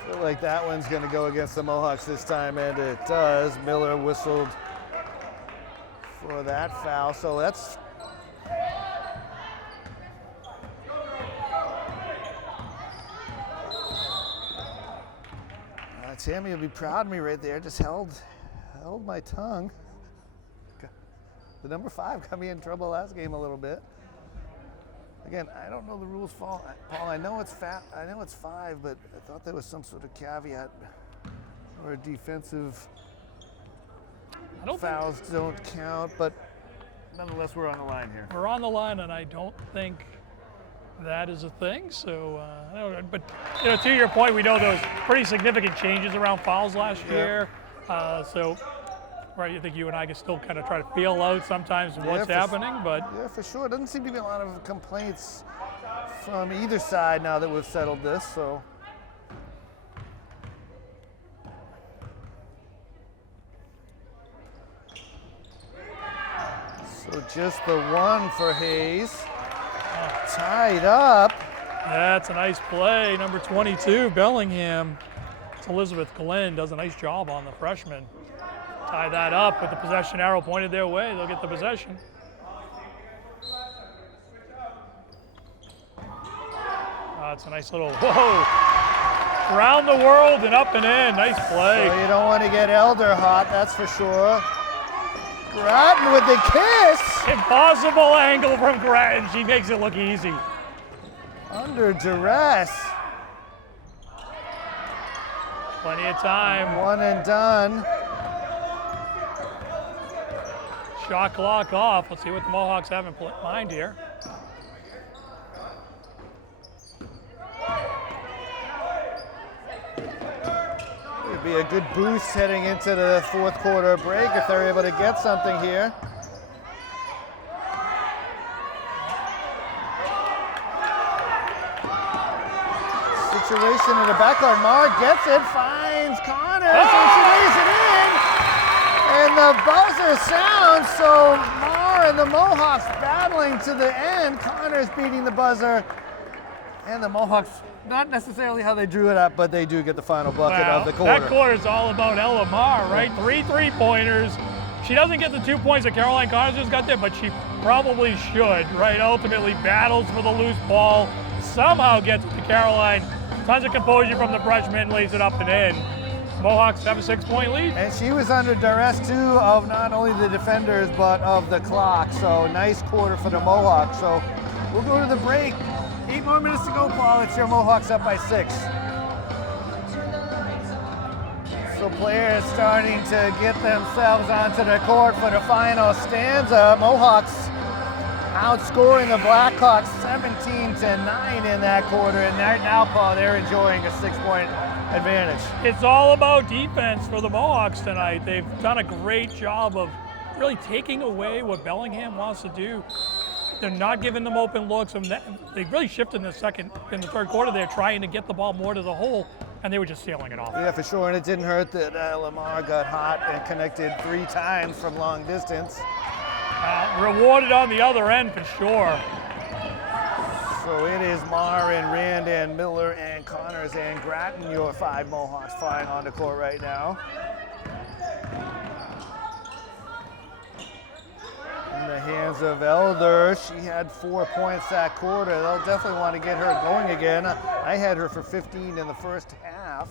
I feel like that one's going to go against the Mohawks this time, and it does. Miller whistled for that foul, so that's... Tammy will be proud of me right there. Just held my tongue. The number 5 got me in trouble last game a little bit. Again, I don't know the rules, Paul. I know it's 5, but I thought there was some sort of caveat or defensive fouls don't count. But nonetheless, we're on the line here. We're on the line, and I don't think that is a thing. So, but to your point, we know there was pretty significant changes around fouls last year. So, right, you think you and I can still kind of try to feel out sometimes what's happening, but yeah, for sure. It doesn't seem to be a lot of complaints from either side now that we've settled this. So. So just the one for Hayes. Tied up. That's a nice play. Number 22, Bellingham. It's Elizabeth Glenn does a nice job on the freshman. Tie that up with the possession arrow pointed their way. They'll get the possession. It's a nice little, whoa. Around the world and up and in. Nice play. So you don't want to get Elder hot, that's for sure. Grattan with the kiss. Impossible angle from Grattan. She makes it look easy. Under duress. Plenty of time. One and done. Shot clock off. Let's see what the Mohawks have in mind here. It'd be a good boost heading into the fourth quarter break if they're able to get something here. Situation in the backcourt. Marr gets it, finds Connors, and she lays it in. And the buzzer sounds, so Marr and the Mohawks battling to the end. Connors beating the buzzer. And the Mohawks, not necessarily how they drew it up, but they do get the final bucket of the quarter. That quarter is all about Ella Marr, right? 3 3-pointers. She doesn't get the 2 points that Caroline Connors just got there, but she probably should, right? Ultimately battles for the loose ball, somehow gets it to Caroline. Tons of composure from the freshman, lays it up and in. Mohawks have a 6-point lead. And she was under duress too of not only the defenders, but of the clock. So nice quarter for the Mohawks. So we'll go to the break. 8 more minutes to go, Paul. It's your Mohawks up by 6. So players starting to get themselves onto the court for the final stanza. Mohawks outscoring the Blackhawks 17-9 in that quarter, and right now, Paul, they're enjoying a 6-point advantage. It's all about defense for the Mohawks tonight. They've done a great job of really taking away what Bellingham wants to do. They're not giving them open looks. They really shifted in the third quarter. They're trying to get the ball more to the hole, and they were just sailing it off. Yeah, for sure, and it didn't hurt that Lamar got hot and connected 3 times from long distance. Rewarded on the other end for sure. So it is Marr and Rand and Miller and Connors and Grattan, your 5 Mohawks flying on the court right now. In the hands of Elder, she had 4 points that quarter. They'll definitely want to get her going again. I had her for 15 in the first half.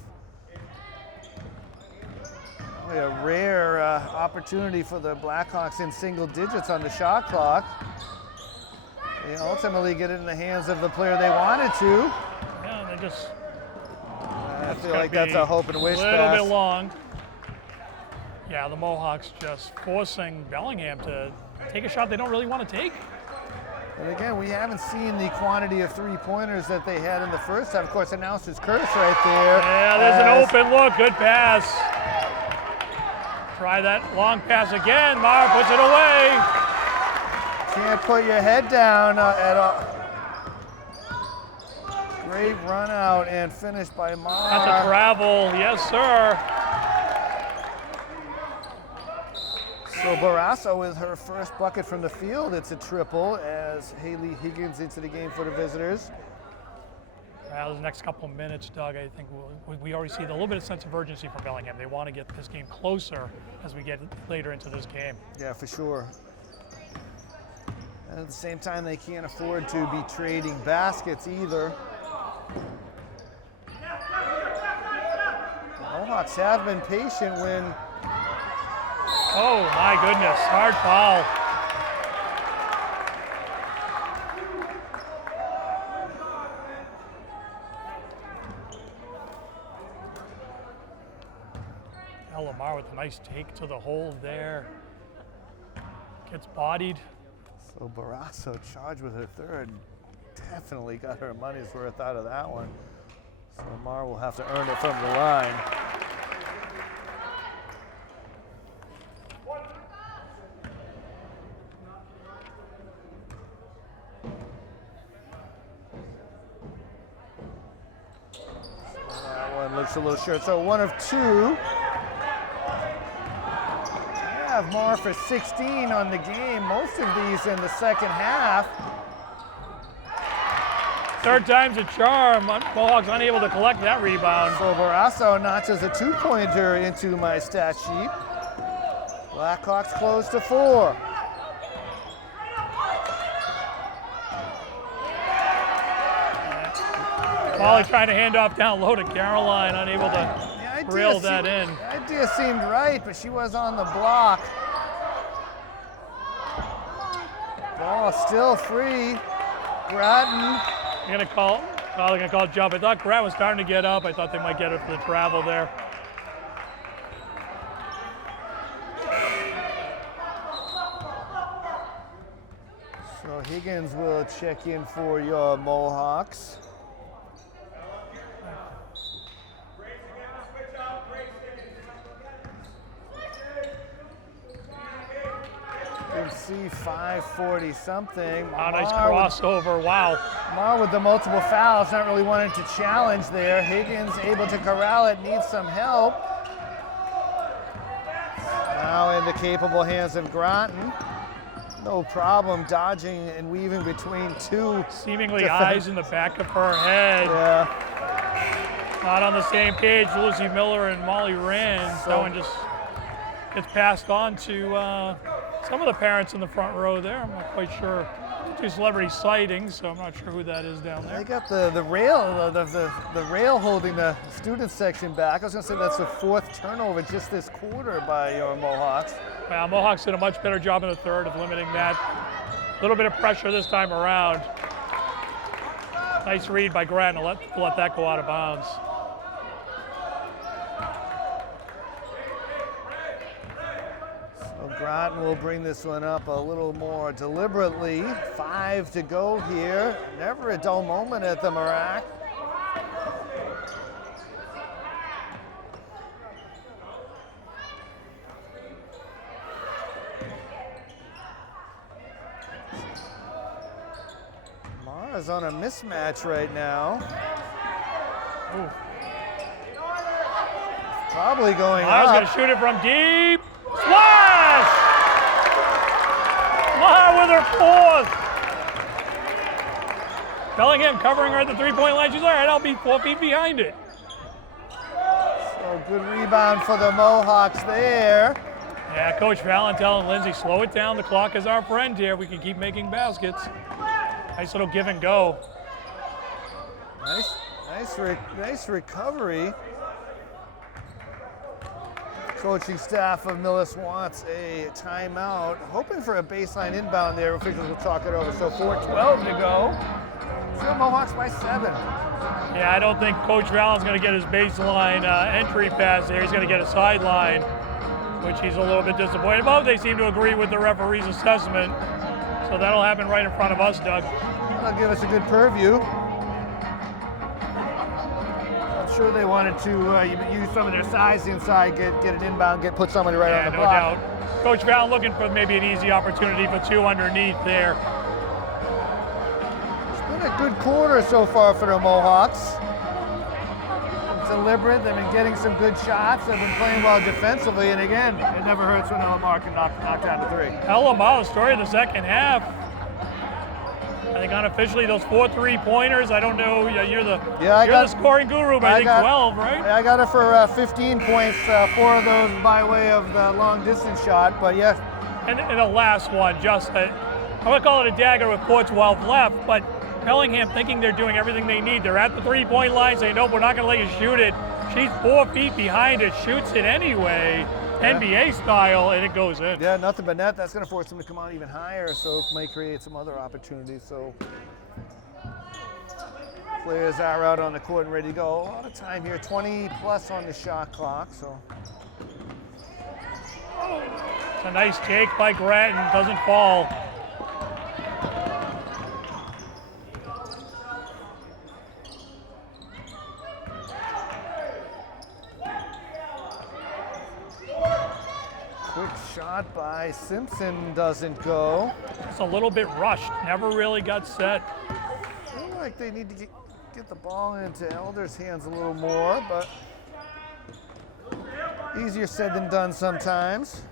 A rare opportunity for the Blackhawks in single digits on the shot clock. They ultimately get it in the hands of the player they wanted to. Yeah, they just. I feel like that's a hope and wish pass. A little bit long. Yeah, the Mohawks just forcing Bellingham to take a shot they don't really want to take. And again, we haven't seen the quantity of 3-pointers that they had in the first half. Of course, announcer's curse right there. Yeah, there's an open look. Good pass. Try that long pass again. Marr puts it away. Can't put your head down at all. Great run out and finish by Marr. That's a travel. Yes, sir. So Barrasso with her first bucket from the field. It's a triple as Haley Higgins into the game for the visitors. Well, the next couple of minutes, Doug, I think we already see a little bit of sense of urgency from Bellingham. They want to get this game closer as we get later into this game. Yeah, for sure. And at the same time, they can't afford to be trading baskets either. The Mohawks have been patient when... Oh, my goodness. Hard foul. Lamar with a nice take to the hole there. Gets bodied. So Barrasso charged with her third. Definitely got her money's worth out of that one. So Lamar will have to earn it from the line. So that one looks a little short. So 1 of 2. Marr for 16 on the game, most of these in the second half. Third time's a charm. Mohawks unable to collect that rebound. So Barrasso notches a 2-pointer into my stat sheet. Blackhawks close to 4. Molly trying to hand off down low to Caroline, unable to reel that in. The idea seemed right, but she was on the block. Ball still free. Grattan. They're gonna call jump. I thought Grattan was starting to get up. I thought they might get it for the travel there. So Higgins will check in for your Mohawks. You can see 5:40 something. Oh, nice crossover, wow. Marr with the multiple fouls, not really wanting to challenge there. Higgins able to corral it, needs some help. Now in the capable hands of Grattan. No problem dodging and weaving between 2. Seemingly eyes in the back of her head. Yeah. Not on the same page, Lucy Miller and Molly Rand. So, that one just gets passed on to some of the parents in the front row there. I'm not quite sure. 2 celebrity sightings, so I'm not sure who that is down there. They got the rail, the rail holding the student section back. I was going to say that's the 4th turnover just this quarter by your Mohawks. Well, Mohawks did a much better job in the third of limiting that. A little bit of pressure this time around. Nice read by Grattan to let that go out of bounds. Groton will bring this one up a little more deliberately. 5 to go here. Never a dull moment at the Marac. Mara's on a mismatch right now. Ooh. Probably going Mara's up. going to shoot it from deep. Splash! Mara with her 4th. Bellingham covering her at the three-point line. She's all right, I'll be 4 feet behind it. So good rebound for the Mohawks there. Yeah, Coach Fallon telling Lindsay, slow it down. The clock is our friend here. We can keep making baskets. Nice little give and go. Nice recovery. Coaching staff of Millis wants a timeout. Hoping for a baseline inbound there. Officials will talk it over. So 4:12 to go. Still Mohawks by 7. Yeah, I don't think Coach Fallon's going to get his baseline entry pass there. He's going to get a sideline, which he's a little bit disappointed about. They seem to agree with the referee's assessment. So that'll happen right in front of us, Doug. That'll give us a good purview. I'm sure they wanted to use some of their size inside, get an inbound, put somebody right on the block. No doubt. Coach Fallon looking for maybe an easy opportunity for 2 underneath there. It's been a good quarter so far for the Mohawks. Deliberate, they've been getting some good shots, they've been playing well defensively, and again, it never hurts when Lamar can knock down the 3. Lamar, story of the second half. I think unofficially those 4 3-pointers. I don't know. You're the scoring guru, but I think 12, right? I got it for 15 points. 4 of those by way of the long distance shot, but yeah. And the last one, just I would call it a dagger with 4:12 left, but Bellingham thinking they're doing everything they need. They're at the 3-point line, saying, nope, we're not going to let you shoot it. She's 4 feet behind it, shoots it anyway. NBA style, and it goes in. Yeah, nothing but net. That's going to force them to come out even higher, so it might create some other opportunities. So players are out on the court and ready to go. A lot of time here, 20 plus on the shot clock. So it's a nice take by Grattan, doesn't fall. quick shot by Simpson doesn't go. It's a little bit rushed, never really got set. I feel like they need to get the ball into Elder's hands a little more, but easier said than done sometimes.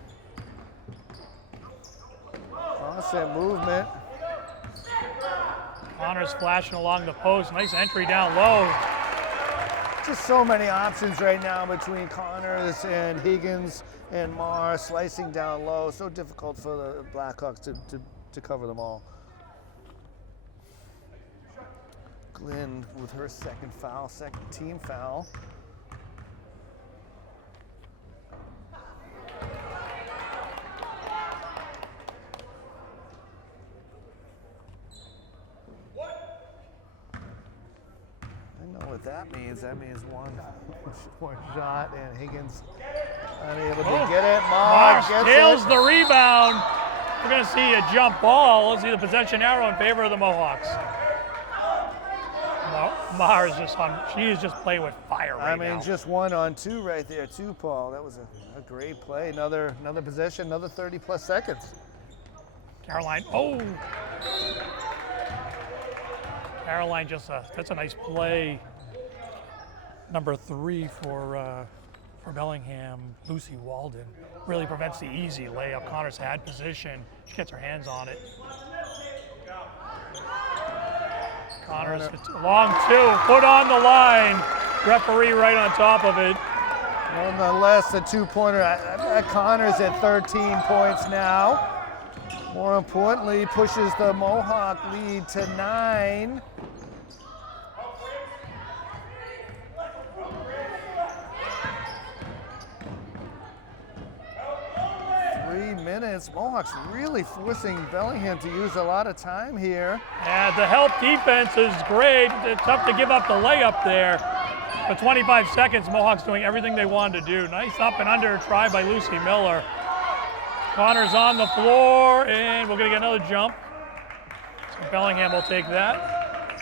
Offset movement. Connors flashing along the post, nice entry down low. Just so many options right now between Connors and Higgins and Marr slicing down low. So difficult for the Blackhawks to cover them all. Glenn with her second foul, second team foul. What that means one shot, and Higgins unable to get it. Marr gets steals it. the rebound. We're going to see a jump ball. Let's see the possession arrow in favor of the Mohawks. Marr is she is just playing with fire right now. I mean, just 1 on 2 right there too, Paul. That was a great play. Another possession, another 30+ seconds. Caroline, Caroline that's a nice play. Number 3 for Bellingham, Lucy Walden, really prevents the easy layup. Connors had position. She gets her hands on it. Connors, long 2, put on the line. Referee right on top of it. Nonetheless, a 2-pointer. Connors at 13 points now. More importantly, pushes the Mohawk lead to 9. Minutes. Mohawks really forcing Bellingham to use a lot of time here. Yeah, the help defense is great. It's tough to give up the layup there. For 25 seconds, Mohawks doing everything they wanted to do. Nice up and under try by Lucy Miller. Connor's on the floor, and we're going to get another jump. So Bellingham will take that.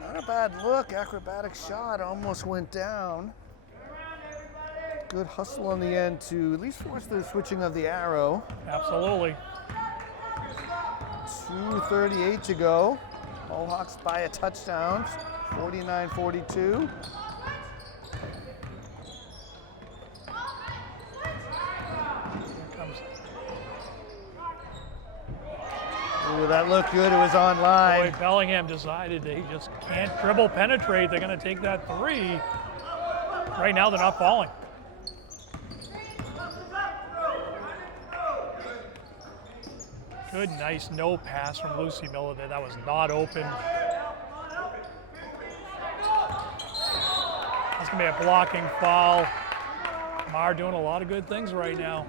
Not a bad look. Acrobatic shot almost went down. Good hustle on the end to at least force the switching of the arrow. Absolutely. 2:38 to go. Mohawks by a touchdown, 49-42. Ooh, that looked good. It was on line. Boy, Bellingham decided that he just can't dribble penetrate. They're going to take that three. Right now, they're not falling. Good, nice no pass from Lucy Miller there. That was not open. That's going to be a blocking foul. Mar doing a lot of good things right now.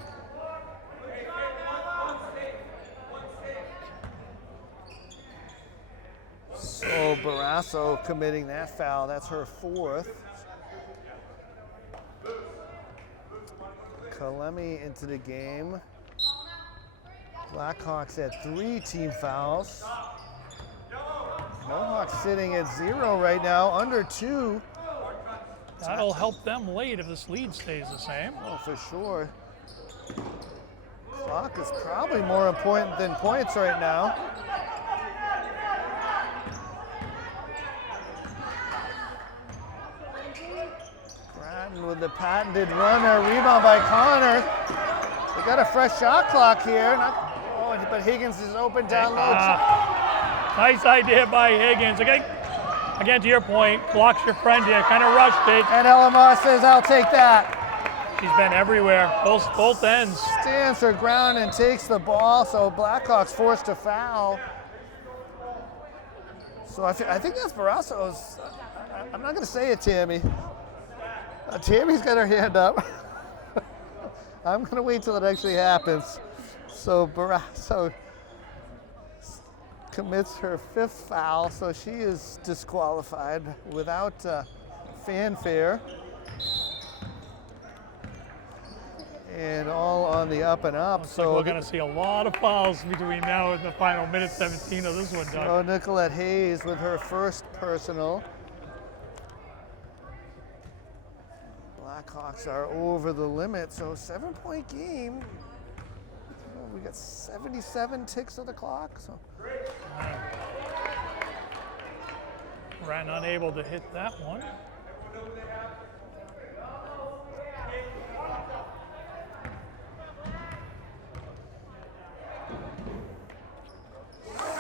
So Barrasso committing that foul. That's her fourth. Kalemi into the game. Blackhawks at 3 team fouls. Mohawks sitting at 0 right now, under 2. That'll help them late if this lead stays the same. Oh, for sure. Clock is probably more important than points right now. Grattan with the patented runner, rebound by Connor. We got a fresh shot clock here. But Higgins is open down low. Nice idea by Higgins. Again, to your point, blocks your friend here, kind of rushed it. And Elamar says, I'll take that. She's been everywhere, both ends. Stands her ground and takes the ball, so Blackhawks forced to foul. So I think that's Barrasso's. I'm not going to say it, Tammy. Tammy's got her hand up. I'm going to wait till it actually happens. So Barrasso commits her 5th foul, so she is disqualified without fanfare. And all on the up and up. So we're going to see a lot of fouls between now and the final minute 17 of this one, Doug. So Nicolette Hayes with her first personal. Blackhawks are over the limit, so 7-point game. We got 77 ticks of the clock. So. Grattan unable to hit that one.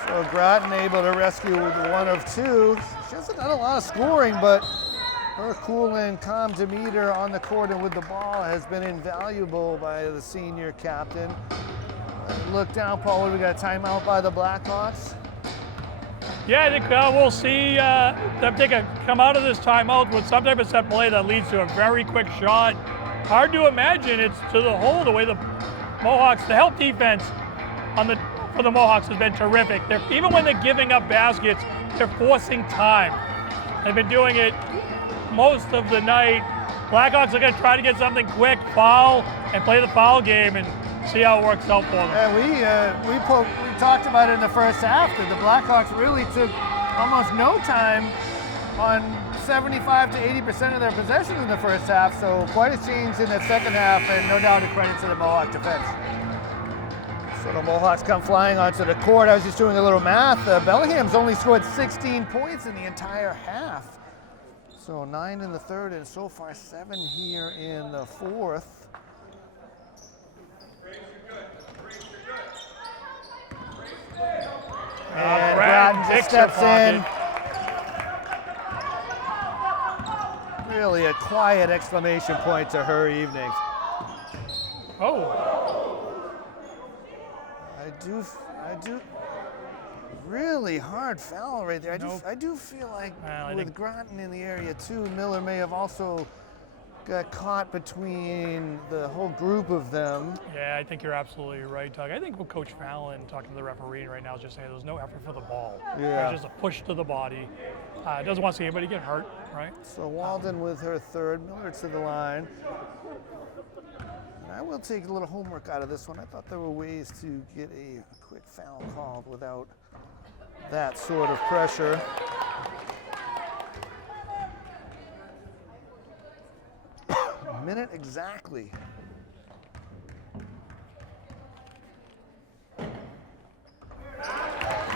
So Grattan able to rescue with 1 of 2. She hasn't done a lot of scoring, but her cool and calm demeanor on the court and with the ball has been invaluable by the senior captain. Look down, Paul. What do we got? Timeout by the Blackhawks? Yeah, I think we'll see them come out of this timeout with some type of set play that leads to a very quick shot. Hard to imagine it's to the hole the way the Mohawks, the help defense for the Mohawks has been terrific. Even when they're giving up baskets, they're forcing time. They've been doing it most of the night. Blackhawks are going to try to get something quick, foul, and play the foul game and see how it works out for them. Yeah, we talked about it in the first half that the Blackhawks really took almost no time on 75 to 80% of their possessions in the first half, so quite a change in the second half, and no doubt a credit to the Mohawk defense. So the Mohawks come flying onto the court. I was just doing a little math. Bellingham's only scored 16 points in the entire half. So 9 in the third, and so far 7 here in the fourth. And Grattan just steps in. Really a quiet exclamation point to her evening. Oh. I do. Really hard foul right there. I do feel like with Grattan in the area too, Miller may have also got caught between the whole group of them. Yeah, I think you're absolutely right, Doug. I think what Coach Fallon, talking to the referee right now, is just saying there's no effort for the ball. Yeah. It's just a push to the body. Doesn't want to see anybody get hurt, right? So Walden with her third, Miller to the line. And I will take a little homework out of this one. I thought there were ways to get a quick foul called without that sort of pressure. Minute exactly.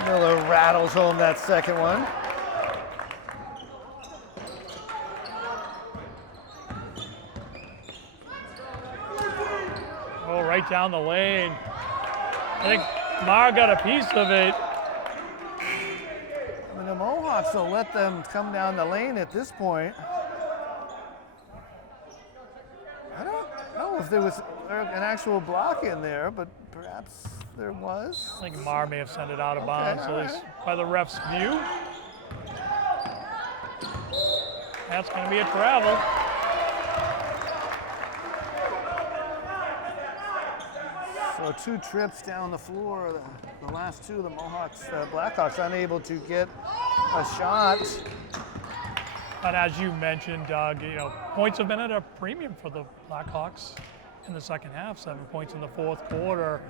Miller rattles home that second one. Oh, right down the lane. I think Mar got a piece of it. I mean, the Mohawks will let them come down the lane at this point. I don't know if there was an actual block in there, but perhaps there was. I think Mar may have sent it out of bounds, at least by the ref's view. That's going to be a travel. So 2 trips down the floor. The last 2, the Mohawks, Blackhawks unable to get a shot. But as you mentioned, Doug, points have been at a premium for the Blackhawks in the second half. 7 points in the fourth quarter.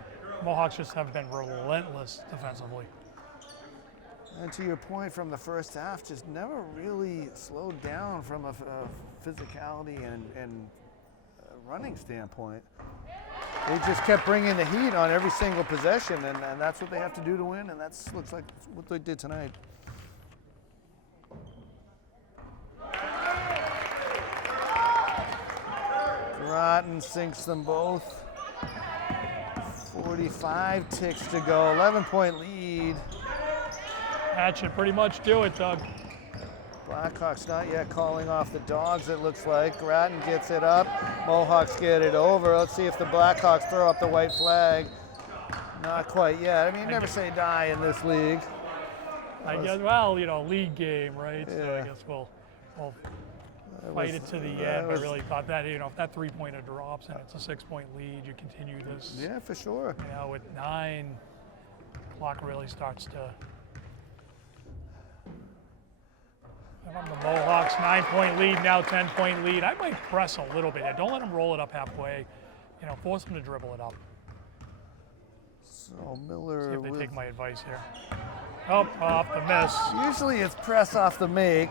Mohawks just have been relentless defensively. And to your point from the first half, just never really slowed down from a physicality and running standpoint. They just kept bringing the heat on every single possession, and that's what they have to do to win, and that looks like what they did tonight. Groton sinks them both. 45 ticks to go, 11-point lead. That should pretty much do it, Doug. Blackhawks not yet calling off the Dogs, it looks like. Groton gets it up. Mohawks get it over. Let's see if the Blackhawks throw up the white flag. Not quite yet. I mean, never say die in this league. I guess, well, league game, right? Yeah. So I guess we'll fight it to the end. I really thought that, if that 3-pointer drops and it's a 6-point lead, you continue this. Yeah, for sure. With 9, clock really starts to. If I'm the Mohawks, 9-point lead, now 10-point lead. I might press a little bit. Don't let them roll it up halfway. Force them to dribble it up. So Miller. See if they take my advice here. Oh, off the miss. Usually it's press off the make.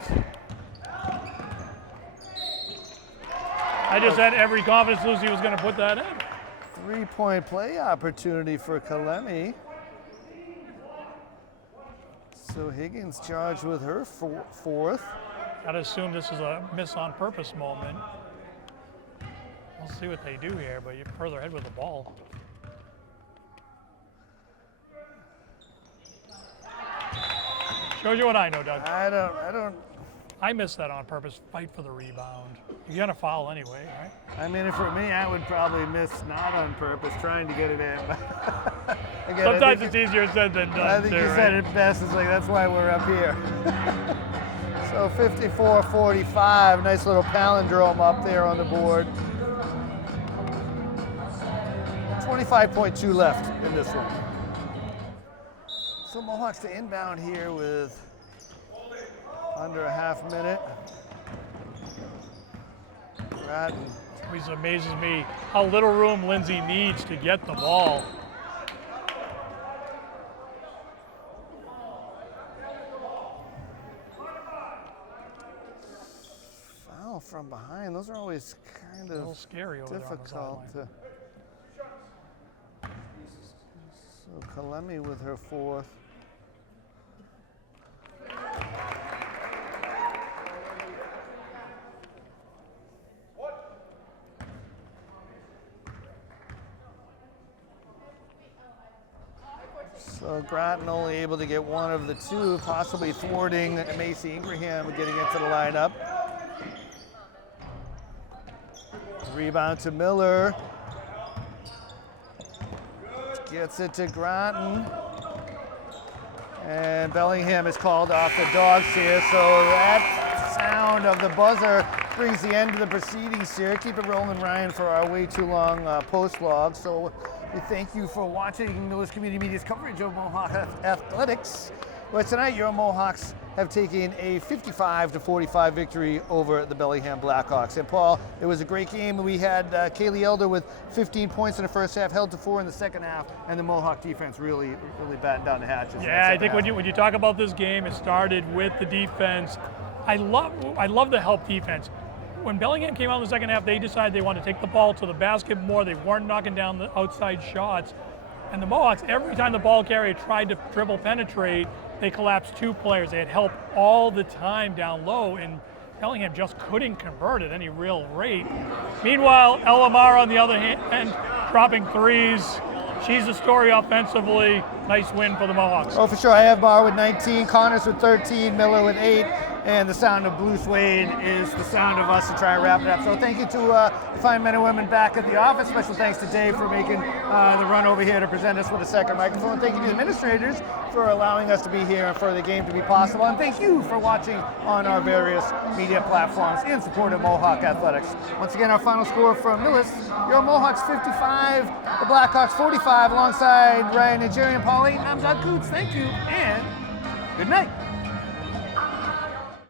I just had every confidence Lucy was going to put that in. 3-point play opportunity for Kalemi. So Higgins charged with her fourth. I'd assume this is a miss on purpose moment. We'll see what they do here, but you're further ahead with the ball. Shows you what I know, Doug. I don't. I missed that on purpose. Fight for the rebound. You're gonna foul anyway, right? I mean, for me, I would probably miss not on purpose, trying to get it in. Again, sometimes it's easier said than done. I think you said it best. It's like that's why we're up here. So 54-45, nice little palindrome up there on the board. 25.2 left in this one. So Mohawks to inbound here with under a half minute. Groton. It amazes me how little room Lindsay needs to get the ball. Foul from behind. Those are always kind of a little scary over difficult. There on the So Kalemi with her fourth. So Groton only able to get one of the two, possibly thwarting Macy Ingraham getting into the lineup. Rebound to Miller. Gets it to Groton. And Bellingham is called off the Dogs here, so that sound of the buzzer brings the end to the proceedings here. Keep it rolling, Ryan, for our way too long post log. So we thank you for watching Millis Community Media's coverage of Mohawk athletics. Well, tonight your Mohawks have taken a 55-45 victory over the Bellingham Blackhawks. And Paul, it was a great game. We had Kaylee Elder with 15 points in the first half, held to 4 in the second half, and the Mohawk defense really battened down the hatches. Yeah, I think when you talk about this game, it started with the defense. I love the help defense. When Bellingham came out in the second half, they decided they wanted to take the ball to the basket more. They weren't knocking down the outside shots. And the Mohawks, every time the ball carrier tried to dribble penetrate, they collapsed 2 players. They had help all the time down low, and Bellingham just couldn't convert at any real rate. Meanwhile, Elamar on the other hand, dropping threes. She's the story offensively. Nice win for the Mohawks. Oh, for sure. I have Barr with 19, Connors with 13, Miller with 8, and the sound of Blue Suede is the sound of us to try and wrap it up. So thank you to the fine men and women back at the office. Special thanks to Dave for making the run over here to present us with a second microphone. Thank you to the administrators for allowing us to be here and for the game to be possible. And thank you for watching on our various media platforms in support of Mohawk Athletics. Once again, our final score from Millis, your Mohawks 55, the Blackhawks 45, alongside Ryan and Jerry and Pauline. I'm Doug Coots. Thank you, and good night.